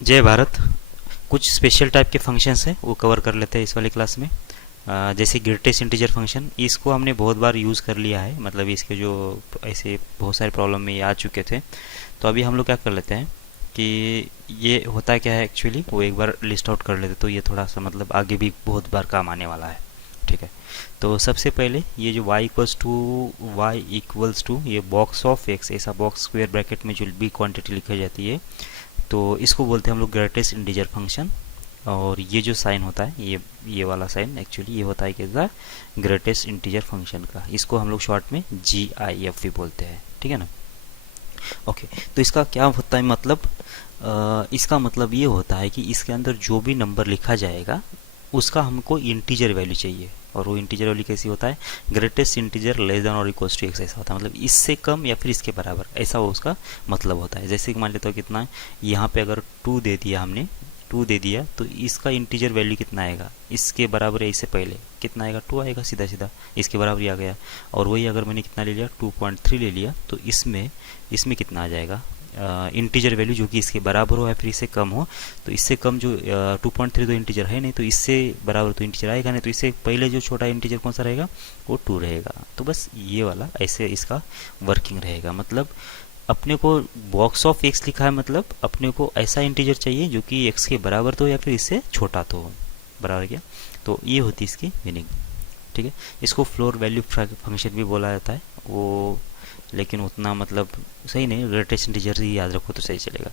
जय भारत। कुछ special type के फंक्शंस हैं वो कवर कर लेते हैं इस वाली क्लास में। जैसे ग्रेटेस्ट इंटीजर फंक्शन, इसको हमने बहुत बार यूज़ कर लिया है, मतलब इसके जो ऐसे बहुत सारे प्रॉब्लम में ये आ चुके थे। तो अभी हम लोग क्या कर लेते हैं कि ये होता है क्या है एक्चुअली, वो एक बार लिस्ट आउट कर लेते, तो ये थोड़ा सा मतलब आगे भी बहुत बार काम आने वाला है। ठीक है। तो सबसे पहले ये जो y इक्वल्स टू ये बॉक्स ऑफ x, ऐसा बॉक्स स्क्वायर ब्रैकेट में जो भी क्वांटिटी लिखी जाती है, तो इसको बोलते हैं हम लोग ग्रेटेस्ट इंटीजर फंक्शन। और ये जो साइन होता है, ये वाला साइन एक्चुअली ये होता है किसका, ग्रेटेस्ट इंटीजर फंक्शन का। इसको हम लोग शॉर्ट में GIF भी बोलते हैं। ठीक है ना। ओके। तो इसका क्या होता है मतलब, इसका मतलब ये होता है कि इसके अंदर जो भी नंबर लिखा जाएगा उसका हमको इंटीजर वैल्यू चाहिए। और वो इंटीजर वैल्यू कैसी होता है, ग्रेटेस्ट इंटीजर लेस देन और इक्वल्स टू एक्स, ऐसा होता है, मतलब इससे कम या फिर इसके बराबर, ऐसा वो उसका मतलब होता है। जैसे कि मान लेते हो कितना है, यहाँ पे अगर 2 दे दिया हमने, 2 दे दिया तो इसका इंटीजर वैल्यू कितना आएगा, इसके बराबर है, इससे पहले कितना आएगा, 2 आएगा सीधा सीधा, इसके बराबर ही आ गया। और वही अगर मैंने कितना ले लिया, 2.3 ले लिया, तो इसमें इसमें कितना आ जाएगा, इंटीजर वैल्यू जो कि इसके बराबर हो या फिर इससे कम हो। तो इससे कम जो 2.3 तो इंटीजर है नहीं, तो इससे बराबर तो इंटीजर आएगा नहीं, तो इससे पहले जो छोटा इंटीजर कौन सा रहेगा, वो 2 रहेगा। तो बस ये वाला ऐसे इसका वर्किंग रहेगा। मतलब अपने को बॉक्स ऑफ एक्स लिखा है, मतलब अपने को ऐसा इंटीजर चाहिए जो कि एक्स के बराबर तो या फिर इससे छोटा तो हो, बराबर क्या। तो ये होती है इसकी मीनिंग। ठीक है। इसको फ्लोर वैल्यू फंक्शन भी बोला जाता है वो, लेकिन उतना मतलब सही नहीं, ग्रेटेस्ट इंटीजर ही याद रखो तो सही चलेगा।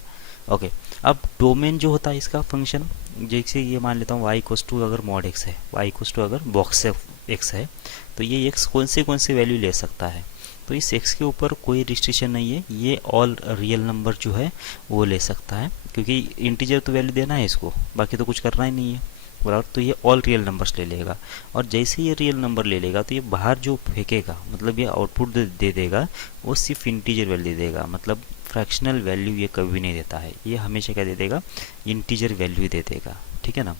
ओके। अब डोमेन जो होता है इसका फंक्शन, जैसे ये मान लेता हूँ y अगर मॉड x है, y अगर बॉक्स x है, तो ये x कौन से वैल्यू ले सकता है। तो इस x के ऊपर कोई रिस्ट्रिक्शन नहीं है, ये ऑल रियल नंबर जो है वो ले सकता है, क्योंकि इंटीजर तो वैल्यू देना है इसको, बाकी तो कुछ करना ही नहीं है, बराबर। तो ये ऑल रियल नंबर्स ले लेगा। और जैसे ये रियल नंबर ले लेगा तो ये बाहर जो फेंकेगा, मतलब ये आउटपुट दे देगा, वो सिर्फ इंटीजर वैल्यू दे देगा। मतलब फ्रैक्शनल वैल्यू ये कभी नहीं देता है, ये हमेशा क्या दे देगा, इंटीजर वैल्यू दे देगा। ठीक है ना।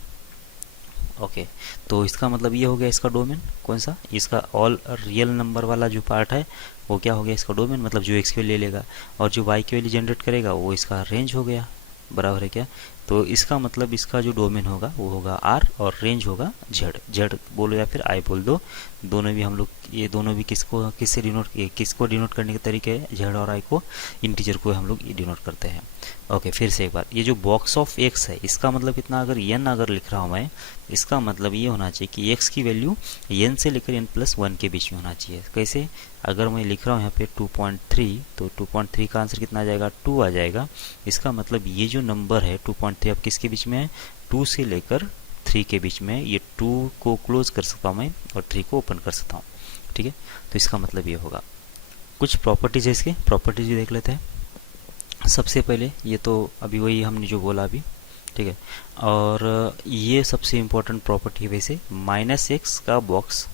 ओके। तो इसका मतलब ये हो गया इसका डोमेन कौन सा, इसका ऑल रियल नंबर वाला जो पार्ट है वो क्या हो गया इसका डोमेन, मतलब जो एक्स की वैल्यू ले लेगा, और जो वाई की वैल्यू जनरेट करेगा वो इसका रेंज हो गया, बराबर है क्या। तो इसका मतलब इसका जो डोमेन होगा वो होगा आर, और रेंज होगा जेड। जेड बोलो या फिर आई बोल दो, दोनों भी हम लोग, ये दोनों भी किसको डिनोट करने के तरीके हैं, जेड और आई को, इंटीजर को हम लोग डिनोट करते हैं। ओके। फिर से एक बार, ये जो बॉक्स ऑफ एक्स है इसका मतलब कितना, अगर एन अगर लिख रहा हूँ मैं, इसका मतलब ये होना चाहिए कि एक्स की वैल्यू एन से लेकर n+1 के बीच में होना चाहिए। कैसे, अगर मैं लिख रहा हूँ यहाँ पे 2.3, तो 2.3 का आंसर कितना आ जाएगा, 2 आ जाएगा। इसका मतलब ये जो नंबर है 2.3 अब किसके बीच में है, 2 से लेकर 3 के बीच में, ये 2 को क्लोज कर सकता हूँ मैं और 3 को ओपन कर सकता हूँ। ठीक है। तो इसका मतलब ये होगा। कुछ प्रॉपर्टीज है इसके, प्रॉपर्टीज भी देख लेते हैं। सबसे पहले ये तो अभी वही हमने जो बोला अभी, ठीक है। और ये सबसे इम्पोर्टेंट प्रॉपर्टी है वैसे, -x का बॉक्स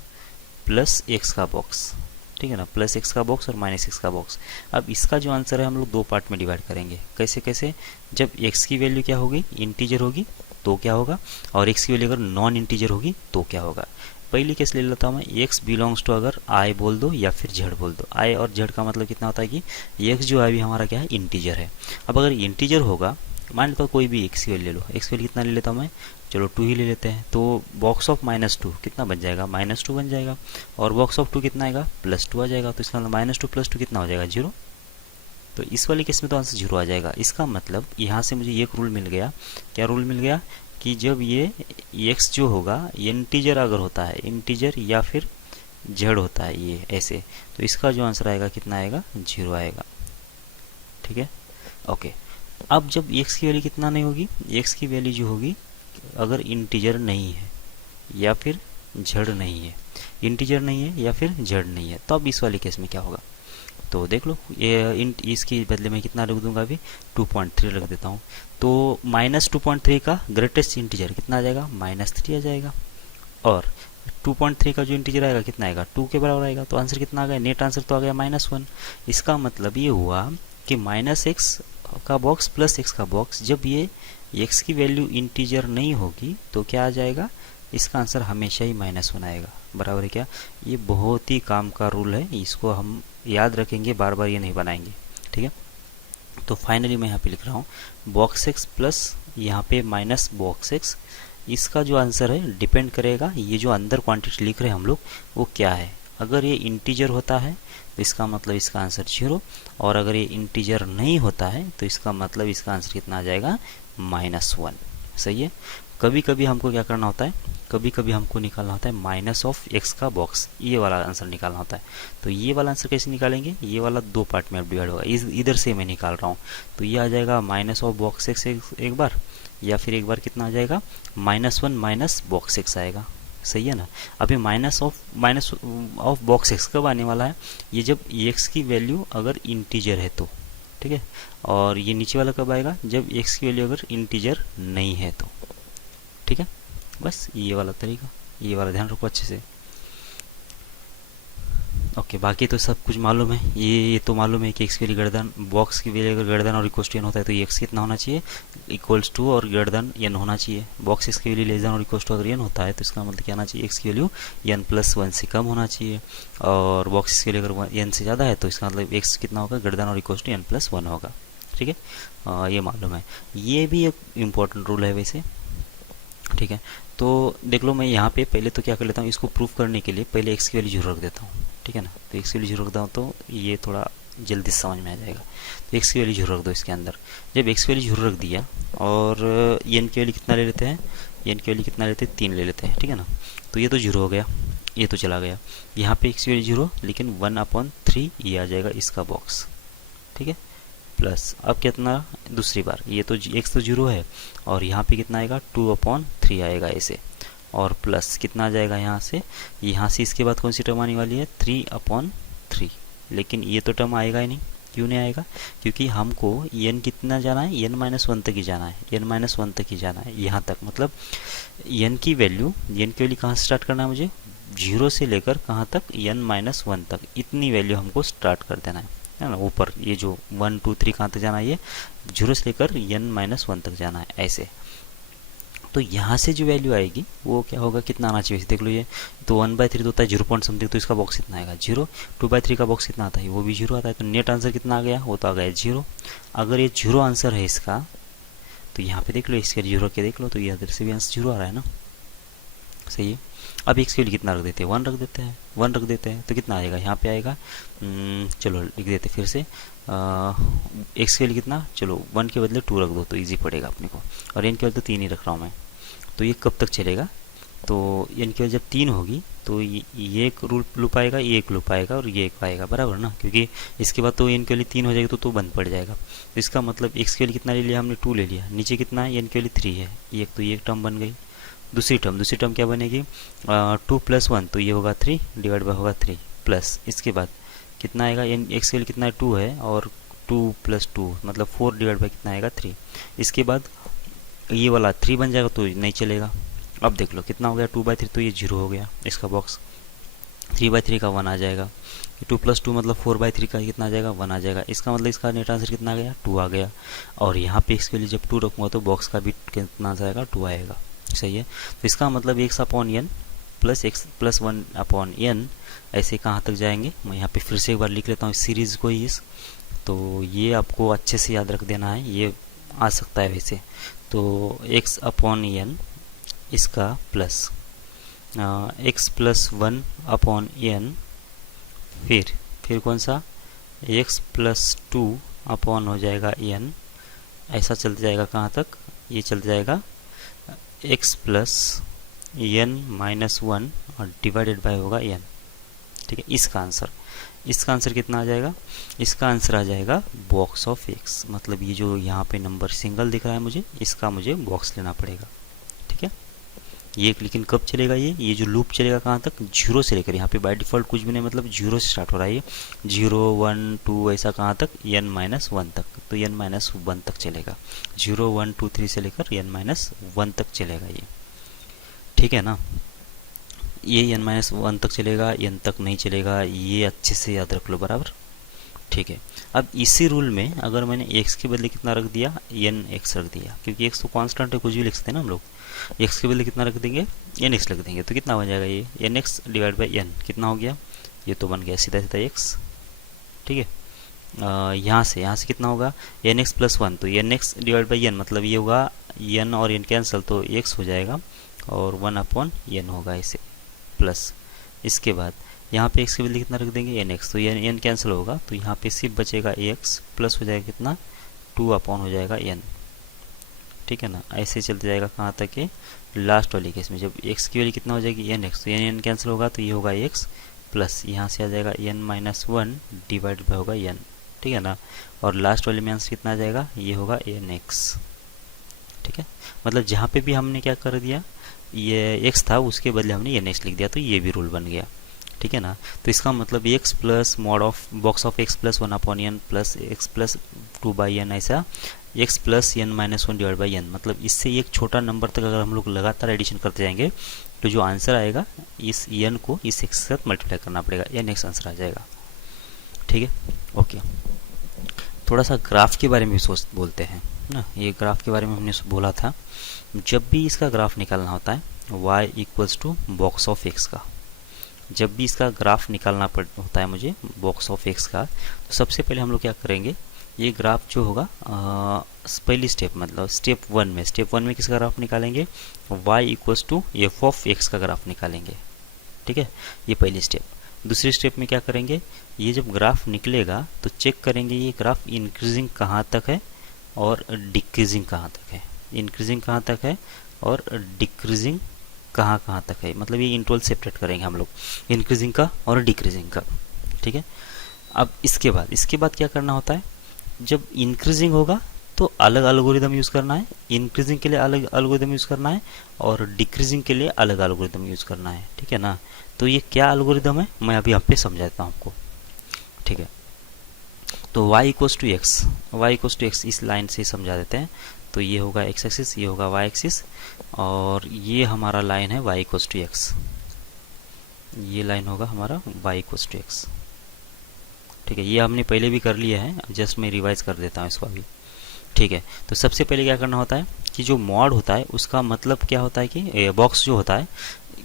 प्लस x का बॉक्स, ठीक है ना, +x का बॉक्स और -x का बॉक्स। अब इसका जो आंसर है हम लोग 2 पार्ट में डिवाइड करेंगे। कैसे कैसे, जब x की वैल्यू क्या होगी, इंटीजर होगी तो क्या होगा, और x की वैल्यू अगर नॉन इंटीजर होगी तो क्या होगा। पहली केस ले लेता हूँ मैं, x बिलोंग्स टू अगर i बोल दो या फिर z बोल दो। i और z का मतलब कितना होता है कि x जो है भी हमारा क्या है, इंटीजर है। अब अगर इंटीजर होगा, मान लो कोई भी x की वैल्यू ले लो, x की वैल्यू कितना ले लेता हूँ मैं, चलो 2 ही ले लेते हैं। तो बॉक्स ऑफ -2 कितना बन जाएगा, -2 बन जाएगा, और बॉक्स ऑफ 2 कितना आएगा, +2 आ जाएगा। तो इसका मतलब -2 + 2 कितना हो जाएगा, 0। तो इस वाली केस में तो आंसर 0 आ जाएगा। इसका मतलब यहाँ से मुझे एक रूल मिल गया, क्या रूल मिल गया, कि जब ये x जो होगा इंटीजर अगर होता है, इंटीजर या फिर जेड होता है ये ऐसे, तो इसका जो आंसर आएगा कितना आएगा, 0 आएगा। ठीक है। ओके। अब जब x की वैल्यू कितना नहीं होगी, x की वैल्यू जो होगी अगर इंटीजर नहीं है या फिर जेड नहीं है, इंटीजर नहीं है या फिर जेड नहीं है, तो अब इस वाले केस में क्या होगा। तो देख लो, ये इसके बदले में कितना रख दूंगा, अभी 2.3 रख देता हूँ। तो -2.3 का ग्रेटेस्ट इंटीजर कितना आ जाएगा, -3 आ जाएगा। और 2.3 का जो इंटीजर आएगा कितना आएगा, 2 के बराबर आएगा। तो आंसर कितना आ गया, नेट आंसर तो आ गया -1। इसका मतलब ये हुआ कि -x का बॉक्स प्लस x का बॉक्स, जब ये x की वैल्यू इंटीजर नहीं होगी तो क्या आ जाएगा, इसका आंसर हमेशा ही -1 आएगा, बराबर है क्या। ये बहुत ही काम का रूल है, इसको हम याद रखेंगे, बार बार ये नहीं बनाएंगे। ठीक है। तो फाइनली मैं यहाँ पे लिख रहा हूँ बॉक्स x प्लस यहाँ पे माइनस बॉक्स एक्स, इसका जो आंसर है डिपेंड करेगा ये जो अंदर क्वांटिटी लिख रहे हैं हम लोग वो क्या है। अगर ये इंटीजर होता है तो इसका मतलब इसका आंसर 0, और अगर ये इंटीजर नहीं होता है तो इसका मतलब इसका आंसर कितना आ जाएगा, -1। सही है। कभी कभी हमको क्या करना होता है, कभी कभी हमको निकालना होता है माइनस ऑफ एक्स का बॉक्स, ये वाला आंसर निकालना होता है। तो ये वाला आंसर कैसे निकालेंगे, ये वाला दो पार्ट में अब डिवाइड होगा, इधर से मैं निकाल रहा हूँ। तो ये आ जाएगा माइनस ऑफ बॉक्स एक्स एक बार, या फिर एक बार कितना आ जाएगा, -1 माइनस बॉक्स एक्स आएगा। सही है ना। अभी माइनस ऑफ बॉक्स एक्स कब आने वाला है, ये जब एक्स की वैल्यू अगर इंटीजर है तो, ठीक है। और ये नीचे वाला कब आएगा, जब एक्स की वैल्यू अगर इंटीजर नहीं है तो, ठीक है। बस ये वाला तरीका, ये वाला ध्यान रखो अच्छे से। ओके, बाकी तो सब कुछ मालूम है। ये तो मालूम है कि एक्स की वैल्यू गर्दन, बॉक्स की वैल्यू अगर गर्दन और इक्वल्स टू एन होता है तो ये एक्स कितना होना चाहिए, इक्वल्स टू और गर्दन एन होना चाहिए। बॉक्स एक्स की वैल्यू लेस देन और इक्वल्स टू अगर एन होता है तो इसका मतलब क्या होना चाहिए, एक्स की वैल्यू n+1 से कम होना चाहिए। और बॉक्स की वैल्यू अगर एन से ज़्यादा है तो इसका मतलब एक्स कितना होगा, गर्दन और इक्वल्स टू n+1 होगा। ठीक है, ये मालूम है। ये भी एक इम्पोर्टेंट रूल है वैसे, ठीक है। तो देख लो, मैं यहाँ पे पहले तो क्या कर लेता हूँ, इसको प्रूफ करने के लिए पहले एक्स की वैल्यू 0 रख देता हूँ, ठीक है ना। तो एक्स की वैल्यू 0 रखता हूँ तो ये थोड़ा जल्दी समझ में आ जाएगा। तो एक्स की वैल्यू 0 रख दो इसके अंदर। जब एक्स की वैल्यू 0 रख दिया और एन की वैल्यू कितना ले लेते हैं, एन की वैल्यू कितना लेते हैं, 3 ले लेते हैं, ठीक है ना। तो ये तो 0 हो गया, ये तो चला गया। यहाँ पे एक्स की वैल्यू 0, लेकिन 1/3 ये आ जाएगा इसका बॉक्स, ठीक है। प्लस अब कितना, दूसरी बार ये तो एक्स तो 0 है, और यहाँ पे कितना आएगा, 2/3 आएगा ऐसे, और प्लस कितना आ जाएगा यहाँ से इसके बाद कौन सी टर्म आने वाली है, 3/3। लेकिन ये तो टर्म आएगा ही नहीं। क्यों नहीं आएगा, क्योंकि हमको n कितना जाना है, n-1 तक ही जाना है, n-1 तक ही जाना है, यहाँ तक। मतलब n की वैल्यू कहाँ से स्टार्ट करना है मुझे, 0 से लेकर कहाँ तक, n-1 तक, इतनी वैल्यू हमको स्टार्ट कर देना है ना। ऊपर ये जो 1 2 3 कहाँ तक जाना है, ये 0 से लेकर n-1 तक जाना है ऐसे। तो यहाँ से जो वैल्यू आएगी वो क्या होगा, कितना आना चाहिए, देख लो। ये तो 1/3 होता है 0 पॉइंट समथिंग, तो इसका बॉक्स कितना आएगा, 0। 2/3 का बॉक्स कितना आता है, वो भी 0 आता है। तो नेट आंसर कितना आ गया, वो तो आ गया 0। अगर ये 0 आंसर है इसका, तो यहाँ पे देख लो, इसके 0 के देख लो, तो ये इधर से भी आंसर 0 आ रहा है ना। सही है। अब एक्स के लिए कितना रख देते हैं, 1 रख देते हैं, 1 रख देते हैं, तो कितना आएगा, यहाँ पे आएगा, चलो लिख देते फिर से, एक्स के लिए कितना, चलो 1 के बदले 2 रख दो तो इजी पड़ेगा अपने को, और एन के बदले 3 ही रख रहा हूँ मैं। तो ये कब तक चलेगा, तो एन की वजह जब 3 होगी तो ये एक रूल लूप आएगा, ये एक लूप आएगा, और ये एक आएगा, बराबर ना। क्योंकि इसके बाद तो एन की वैल्यू 3 हो जाएगी तो बंद पड़ जाएगा। तो इसका मतलब एक्स की वैल्यू कितना ले लिया हमने, 2 ले लिया। नीचे कितना है, एन की वैल्यू 3 है, ये तो ये एक टर्म बन गई। दूसरी टर्म क्या बनेगी, 2 + 1, तो ये होगा 3 डिवाइड बाय होगा 3, प्लस इसके बाद कितना आएगा, एन एक्स की वैल्यू कितना है, 2 है, और 2 + 2 मतलब 4 डिवाइड बाय कितना आएगा, 3। इसके बाद ये वाला 3 बन जाएगा तो नहीं चलेगा। अब देख लो कितना हो गया, 2/3, तो ये 0 हो गया इसका बॉक्स। 3/3 का 1 आ जाएगा, 2 + 2 मतलब 4/3 का कितना आ जाएगा, 1 आ जाएगा। इसका मतलब इसका नेट आंसर कितना आ गया, 2 आ गया। और यहाँ पे इसके लिए जब 2 रखूँगा तो बॉक्स का भी कितना आंसर आएगा, 2 आएगा। सही है। तो इसका मतलब x/n प्लस x+1/n ऐसे कहाँ तक जाएंगे, मैं यहाँ पे फिर से एक बार लिख लेता हूँ इस सीरीज़ को ही। तो ये आपको अच्छे से याद रख देना है, ये आ सकता है वैसे। तो x/n इसका प्लस x+1/n, फिर कौन सा, x+2 हो जाएगा n, ऐसा चलते जाएगा कहाँ तक, ये चलते जाएगा x+n-1 और डिवाइडेड बाय होगा n, ठीक है। इसका आंसर कितना आ जाएगा, इसका आंसर आ जाएगा बॉक्स ऑफ x। मतलब ये जो यहाँ पे नंबर सिंगल दिख रहा है मुझे, इसका मुझे बॉक्स लेना पड़ेगा, ठीक है। ये लेकिन कब चलेगा, ये जो लूप चलेगा कहाँ तक, 0 से लेकर, यहाँ पे बाय डिफ़ॉल्ट कुछ भी नहीं, मतलब 0 से स्टार्ट हो रहा है ये, 0 1 2 ऐसा कहाँ तक, n-1 तक। तो n-1 तक चलेगा, 0 1 2 3 से लेकर n-1 तक चलेगा ये, ठीक है ना। ये n-1 तक चलेगा, n तक नहीं चलेगा, ये अच्छे से याद रख लो, बराबर, ठीक है। अब इसी रूल में अगर मैंने x के बदले कितना रख दिया, nx रख दिया, क्योंकि x तो कांस्टेंट है, कुछ भी लिख सकते हैं ना हम लोग। x के बदले कितना रख देंगे, nx रख देंगे, तो कितना हो जाएगा ये, nx डिवाइड बाई n कितना हो गया, ये तो बन गया सीधा x, ठीक है। यहाँ से कितना होगा, nx + 1, तो nx डिवाइड बाई n मतलब ये होगा एन और एन कैंसिल तो एक्स हो जाएगा और 1/n होगा ऐसे प्लस। इसके बाद यहाँ पे एक्स के बदले कितना रख देंगे एन एक्स, तो एन कैंसिल होगा तो यहाँ पे सिर्फ बचेगा एक्स प्लस हो जाएगा कितना 2 हो जाएगा एन। ठीक है ना, ऐसे चलते जाएगा कहाँ तक के लास्ट वाले केस में जब एक्स की वैल्यू कितना हो जाएगी एन एक्स, तो एन कैंसिल होगा तो ये होगा एक्स प्लस यहाँ से आ जाएगा n-1 डिवाइड बाय होगा n। ठीक है ना, और लास्ट वाले में आंसर कितना आ जाएगा, ये होगा एन एक्स। ठीक है, मतलब जहाँ पे भी हमने क्या कर दिया, ये x था उसके बदले हमने एन एक्स लिख दिया तो ये भी रूल बन गया। ठीक है ना, तो इसका मतलब x plus mod of box of x plus 1/n plus x plus 2/n, ऐसा x plus n-1 divide by n, मतलब इससे एक छोटा नंबर तक अगर हम लोग लगातार एडिशन करते जाएंगे तो जो आंसर आएगा इस n को इस x के साथ मल्टीप्लाई करना पड़ेगा, nx आंसर आ जाएगा। ठीक है, ओके। थोड़ा सा ग्राफ के बारे में भी बोलते हैं ना, ये ग्राफ के बारे में हमने बोला था, जब भी इसका ग्राफ निकालना होता है y equals to box of x का, जब भी इसका ग्राफ निकालना होता है मुझे बॉक्स ऑफ x का, तो सबसे पहले हम लोग क्या करेंगे, ये ग्राफ जो होगा पहली स्टेप मतलब स्टेप वन में किसका ग्राफ निकालेंगे, y equals to f of x का ग्राफ निकालेंगे। ठीक है, ये पहली स्टेप। दूसरी स्टेप में क्या करेंगे, ये जब ग्राफ निकलेगा तो चेक करेंगे ये ग्राफ इंक्रीजिंग कहाँ तक है और डिक्रीजिंग कहाँ तक है, इंक्रीजिंग कहाँ तक है और डिक्रीजिंग कहाँ तक है, मतलब ये इंटरवल सेपरेट करेंगे हम लोग, इंक्रीजिंग का और डिक्रीजिंग का। ठीक है, अब इसके बाद क्या करना होता है, जब इंक्रीजिंग होगा तो अलग एल्गोरिदम यूज़ करना है, इंक्रीजिंग के लिए अलग एल्गोरिदम यूज़ करना है और डिक्रीजिंग के लिए अलग एल्गोरिदम यूज़ करना है। ठीक है ना, तो ये क्या एल्गोरिदम है मैं अभी यहाँ पे समझाता हूँ आपको। ठीक है, तो y इक्वल्स टू एक्स इस लाइन से समझा देते हैं, तो ये होगा x एक्सिस, ये होगा y एक्सिस, और ये हमारा लाइन है y इक्वल्स टू एक्स, ये लाइन होगा हमारा y इक्वल्स टू एक्स। ठीक है, ये हमने पहले भी कर लिया है, जस्ट मैं रिवाइज कर देता हूँ इसको अभी। ठीक है, तो सबसे पहले क्या करना होता है कि जो मॉड होता है उसका मतलब क्या होता है कि बॉक्स जो होता है,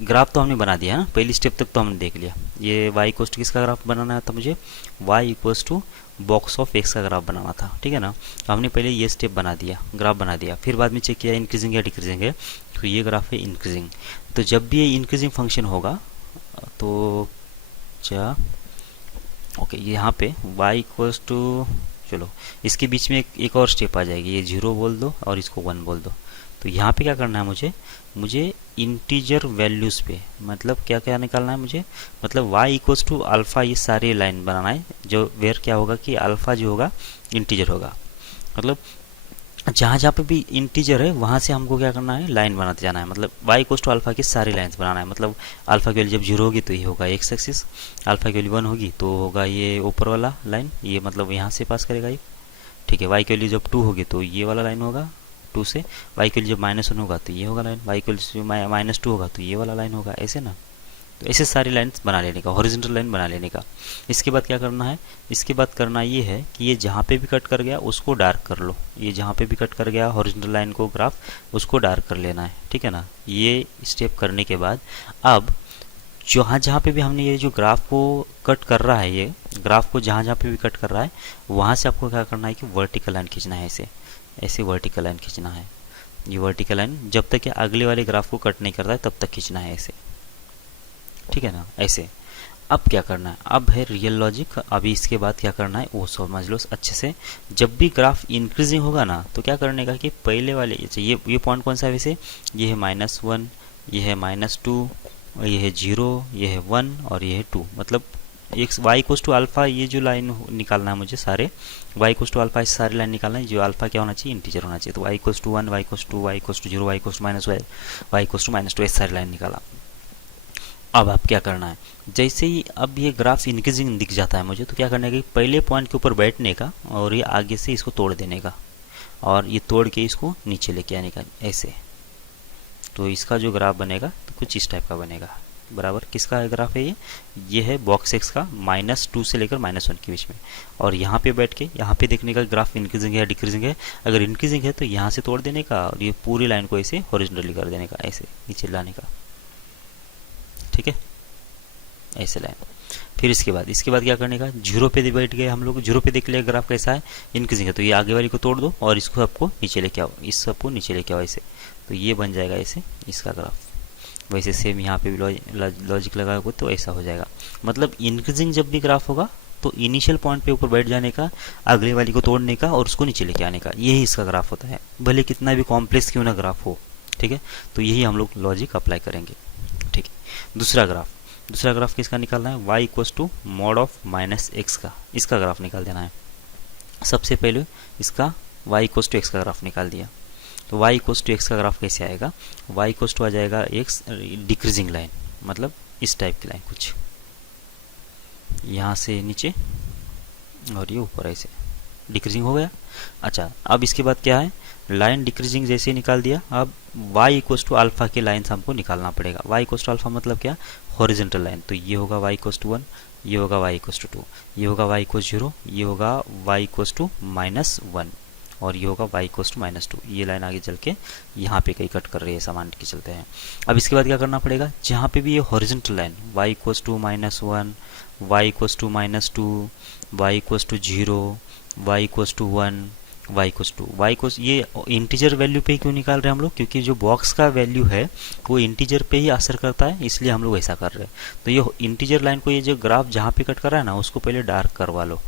ग्राफ तो हमने बना दिया है ना, पहली स्टेप तक तो हमने देख लिया, ये y इक्वल्स टू किसका ग्राफ बनाना था मुझे, y equals to box of x का ग्राफ बनाना था। ठीक है ना, तो हमने पहले ये स्टेप बना दिया, ग्राफ बना दिया, फिर बाद में चेक किया इंक्रीजिंग या डिक्रीजिंग है, तो ये ग्राफ है इंक्रीजिंग। तो जब भी ये इंक्रीजिंग फंक्शन होगा तो क्या ओके, यहाँ पे y इक्वल्स टू, चलो इसके बीच में एक और स्टेप आ जाएगी, ये 0 बोल दो और इसको 1 बोल दो। तो यहाँ पे क्या करना है मुझे इंटीजर वैल्यूज़ पे, मतलब क्या क्या निकालना है मुझे, मतलब y इक्वल्स टू अल्फ़ा, ये सारी लाइन बनाना है जो वेयर क्या होगा कि अल्फ़ा जो होगा इंटीजर होगा, मतलब जहाँ जहाँ पे भी इंटीजर है वहाँ से हमको क्या करना है, लाइन बनाते जाना है, मतलब y इक्वल्स टू अल्फ़ा की सारी लाइन्स बनाना है, मतलब अल्फ़ा की वैल्यू जब 0 होगी तो ये होगा x एक्सिस, अल्फ़ा की वैल्यू 1 होगी तो होगा ये ऊपर वाला लाइन, ये मतलब यहाँ से पास करेगा ये। ठीक है, y की वैल्यू जब 2 होगी तो ये वाला लाइन होगा 2 से, y की वैल्यू जब -1 होगा तो ये होगा लाइन, y की वैल्यू -2 होगा तो ये वाला लाइन होगा, ऐसे ना। तो ऐसे सारी लाइन्स बना लेने का, हॉरिजॉन्टल लाइन बना लेने का। इसके बाद क्या करना है, इसके बाद करना ये है कि ये जहाँ पे भी कट कर गया उसको डार्क कर लो, ये जहाँ पे भी कट कर गया हॉरिजॉन्टल लाइन को ग्राफ उसको डार्क कर लेना है। ठीक है ना, ये स्टेप करने के बाद अब जहाँ जहाँ पे भी हमने ये जो ग्राफ को कट कर रहा है, ये ग्राफ को जहाँ जहाँ पे भी कट कर रहा है वहाँ से आपको क्या करना है कि वर्टिकल लाइन खींचना है, ऐसे ऐसे वर्टिकल लाइन खींचना है। ये वर्टिकल लाइन जब तक कि अगले वाले ग्राफ को कट नहीं करता है तब तक खींचना है ऐसे। ठीक है ना, ऐसे। अब क्या करना है, अब है रियल लॉजिक, अभी इसके बाद क्या करना है वो समझ लो अच्छे से। जब भी ग्राफ इंक्रीजिंग होगा ना तो क्या करने का कि पहले वाले ये पॉइंट कौन सा है वैसे, ये है -1, ये है -2, ये है 0, ये है 1 और ये है 2, मतलब x y equals to alpha, ये जो लाइन निकालना है मुझे सारे y इक्वल्स टू अल्फ़ा, इस सारी लाइन निकालना है जो अल्फ़ा क्या होना चाहिए, इंटीजर होना चाहिए। तो y equals to 1, y equals to 2, y equals to 0, y equals to -1, y equals to -2, इस सारी लाइन निकाला। अब आप क्या करना है, जैसे ही अब ये ग्राफ इंक्रीजिंग दिख जाता है मुझे, तो क्या करना है कि पहले पॉइंट के ऊपर बैठने का और ये आगे से इसको तोड़ देने का और ये तोड़ के इसको नीचे लेके आने का, ऐसे। तो इसका जो ग्राफ बनेगा तो कुछ इस टाइप का बनेगा, बराबर। किसका ग्राफ है ये है बॉक्स एक्स का, -2 से लेकर -1 के बीच में, और यहाँ पे बैठ के यहाँ पे देखने का ग्राफ इंक्रीजिंग है या डिक्रीजिंग है। अगर इंक्रीजिंग है तो यहाँ से तोड़ देने का और ये पूरी लाइन को ऐसे हॉरिजॉन्टली कर देने का, ऐसे नीचे लाने का। ठीक है, ऐसे लाइन। फिर इसके बाद क्या करने का, जीरो पे बैठ गए हम लोग, जीरो पे देख लिया ग्राफ कैसा है, इंक्रीजिंग है, तो ये आगे वाली को तोड़ दो और इसको सबको नीचे लेके आओ, इस सबको नीचे लेके आओ ऐसे, तो ये बन जाएगा ऐसे इसका ग्राफ। वैसे सेम यहाँ पे भी लॉजिक लगाओगे तो ऐसा हो जाएगा। मतलब इंक्रीजिंग जब भी ग्राफ होगा तो इनिशियल पॉइंट पे ऊपर बैठ जाने का, अगले वाली को तोड़ने का और उसको नीचे लेके आने का, यही इसका ग्राफ होता है, भले कितना भी कॉम्प्लेक्स क्यों ना ग्राफ हो। ठीक है, तो यही हम लोग लॉजिक अप्लाई करेंगे। ठीक है, दूसरा ग्राफ किसका निकालना है, y equals to mod of minus x का, इसका ग्राफ निकाल देना है। सबसे पहले इसका y इक्वस टू एक्स का ग्राफ निकाल दिया, तो y इक्वस टू एक्स का ग्राफ कैसे आएगा, y इक्वस टू आ जाएगा एक्स डिक्रीजिंग लाइन, मतलब इस टाइप की लाइन, कुछ यहाँ से नीचे और ये ऊपर ऐसे डिक्रीजिंग हो गया। अच्छा, अब इसके बाद क्या है, लाइन डिक्रीजिंग जैसे निकाल दिया, अब y इक्वस टू अल्फा के लाइन हमको निकालना पड़ेगा। y इक्वस टू अल्फा मतलब क्या, हॉरिजॉन्टल लाइन, तो ये होगा y इक्वस टू 1, ये होगा y इक्वस टू 2, ये होगा y इक्वस 0, ये होगा y इक्वस टू -1 और ये होगा y इक्वस टू -2। ये लाइन आगे चल के यहाँ पे कहीं कट कर रही है, सामान के चलते हैं। अब इसके बाद क्या करना पड़ेगा, जहाँ पे भी ये horizontal line y equals to -1, y equals to -2, y equals to 0, y equals to 1, y equals ये इंटीजर वैल्यू पे क्यों निकाल रहे हैं हम लोग, क्योंकि जो बॉक्स का वैल्यू है वो इंटीजर पे ही असर करता है, इसलिए हम लोग ऐसा कर रहे हैं। तो ये इंटीजर लाइन को, ये जो ग्राफ जहाँ पे कट कर रहा है ना, उसको पहले डार्क करवा लो।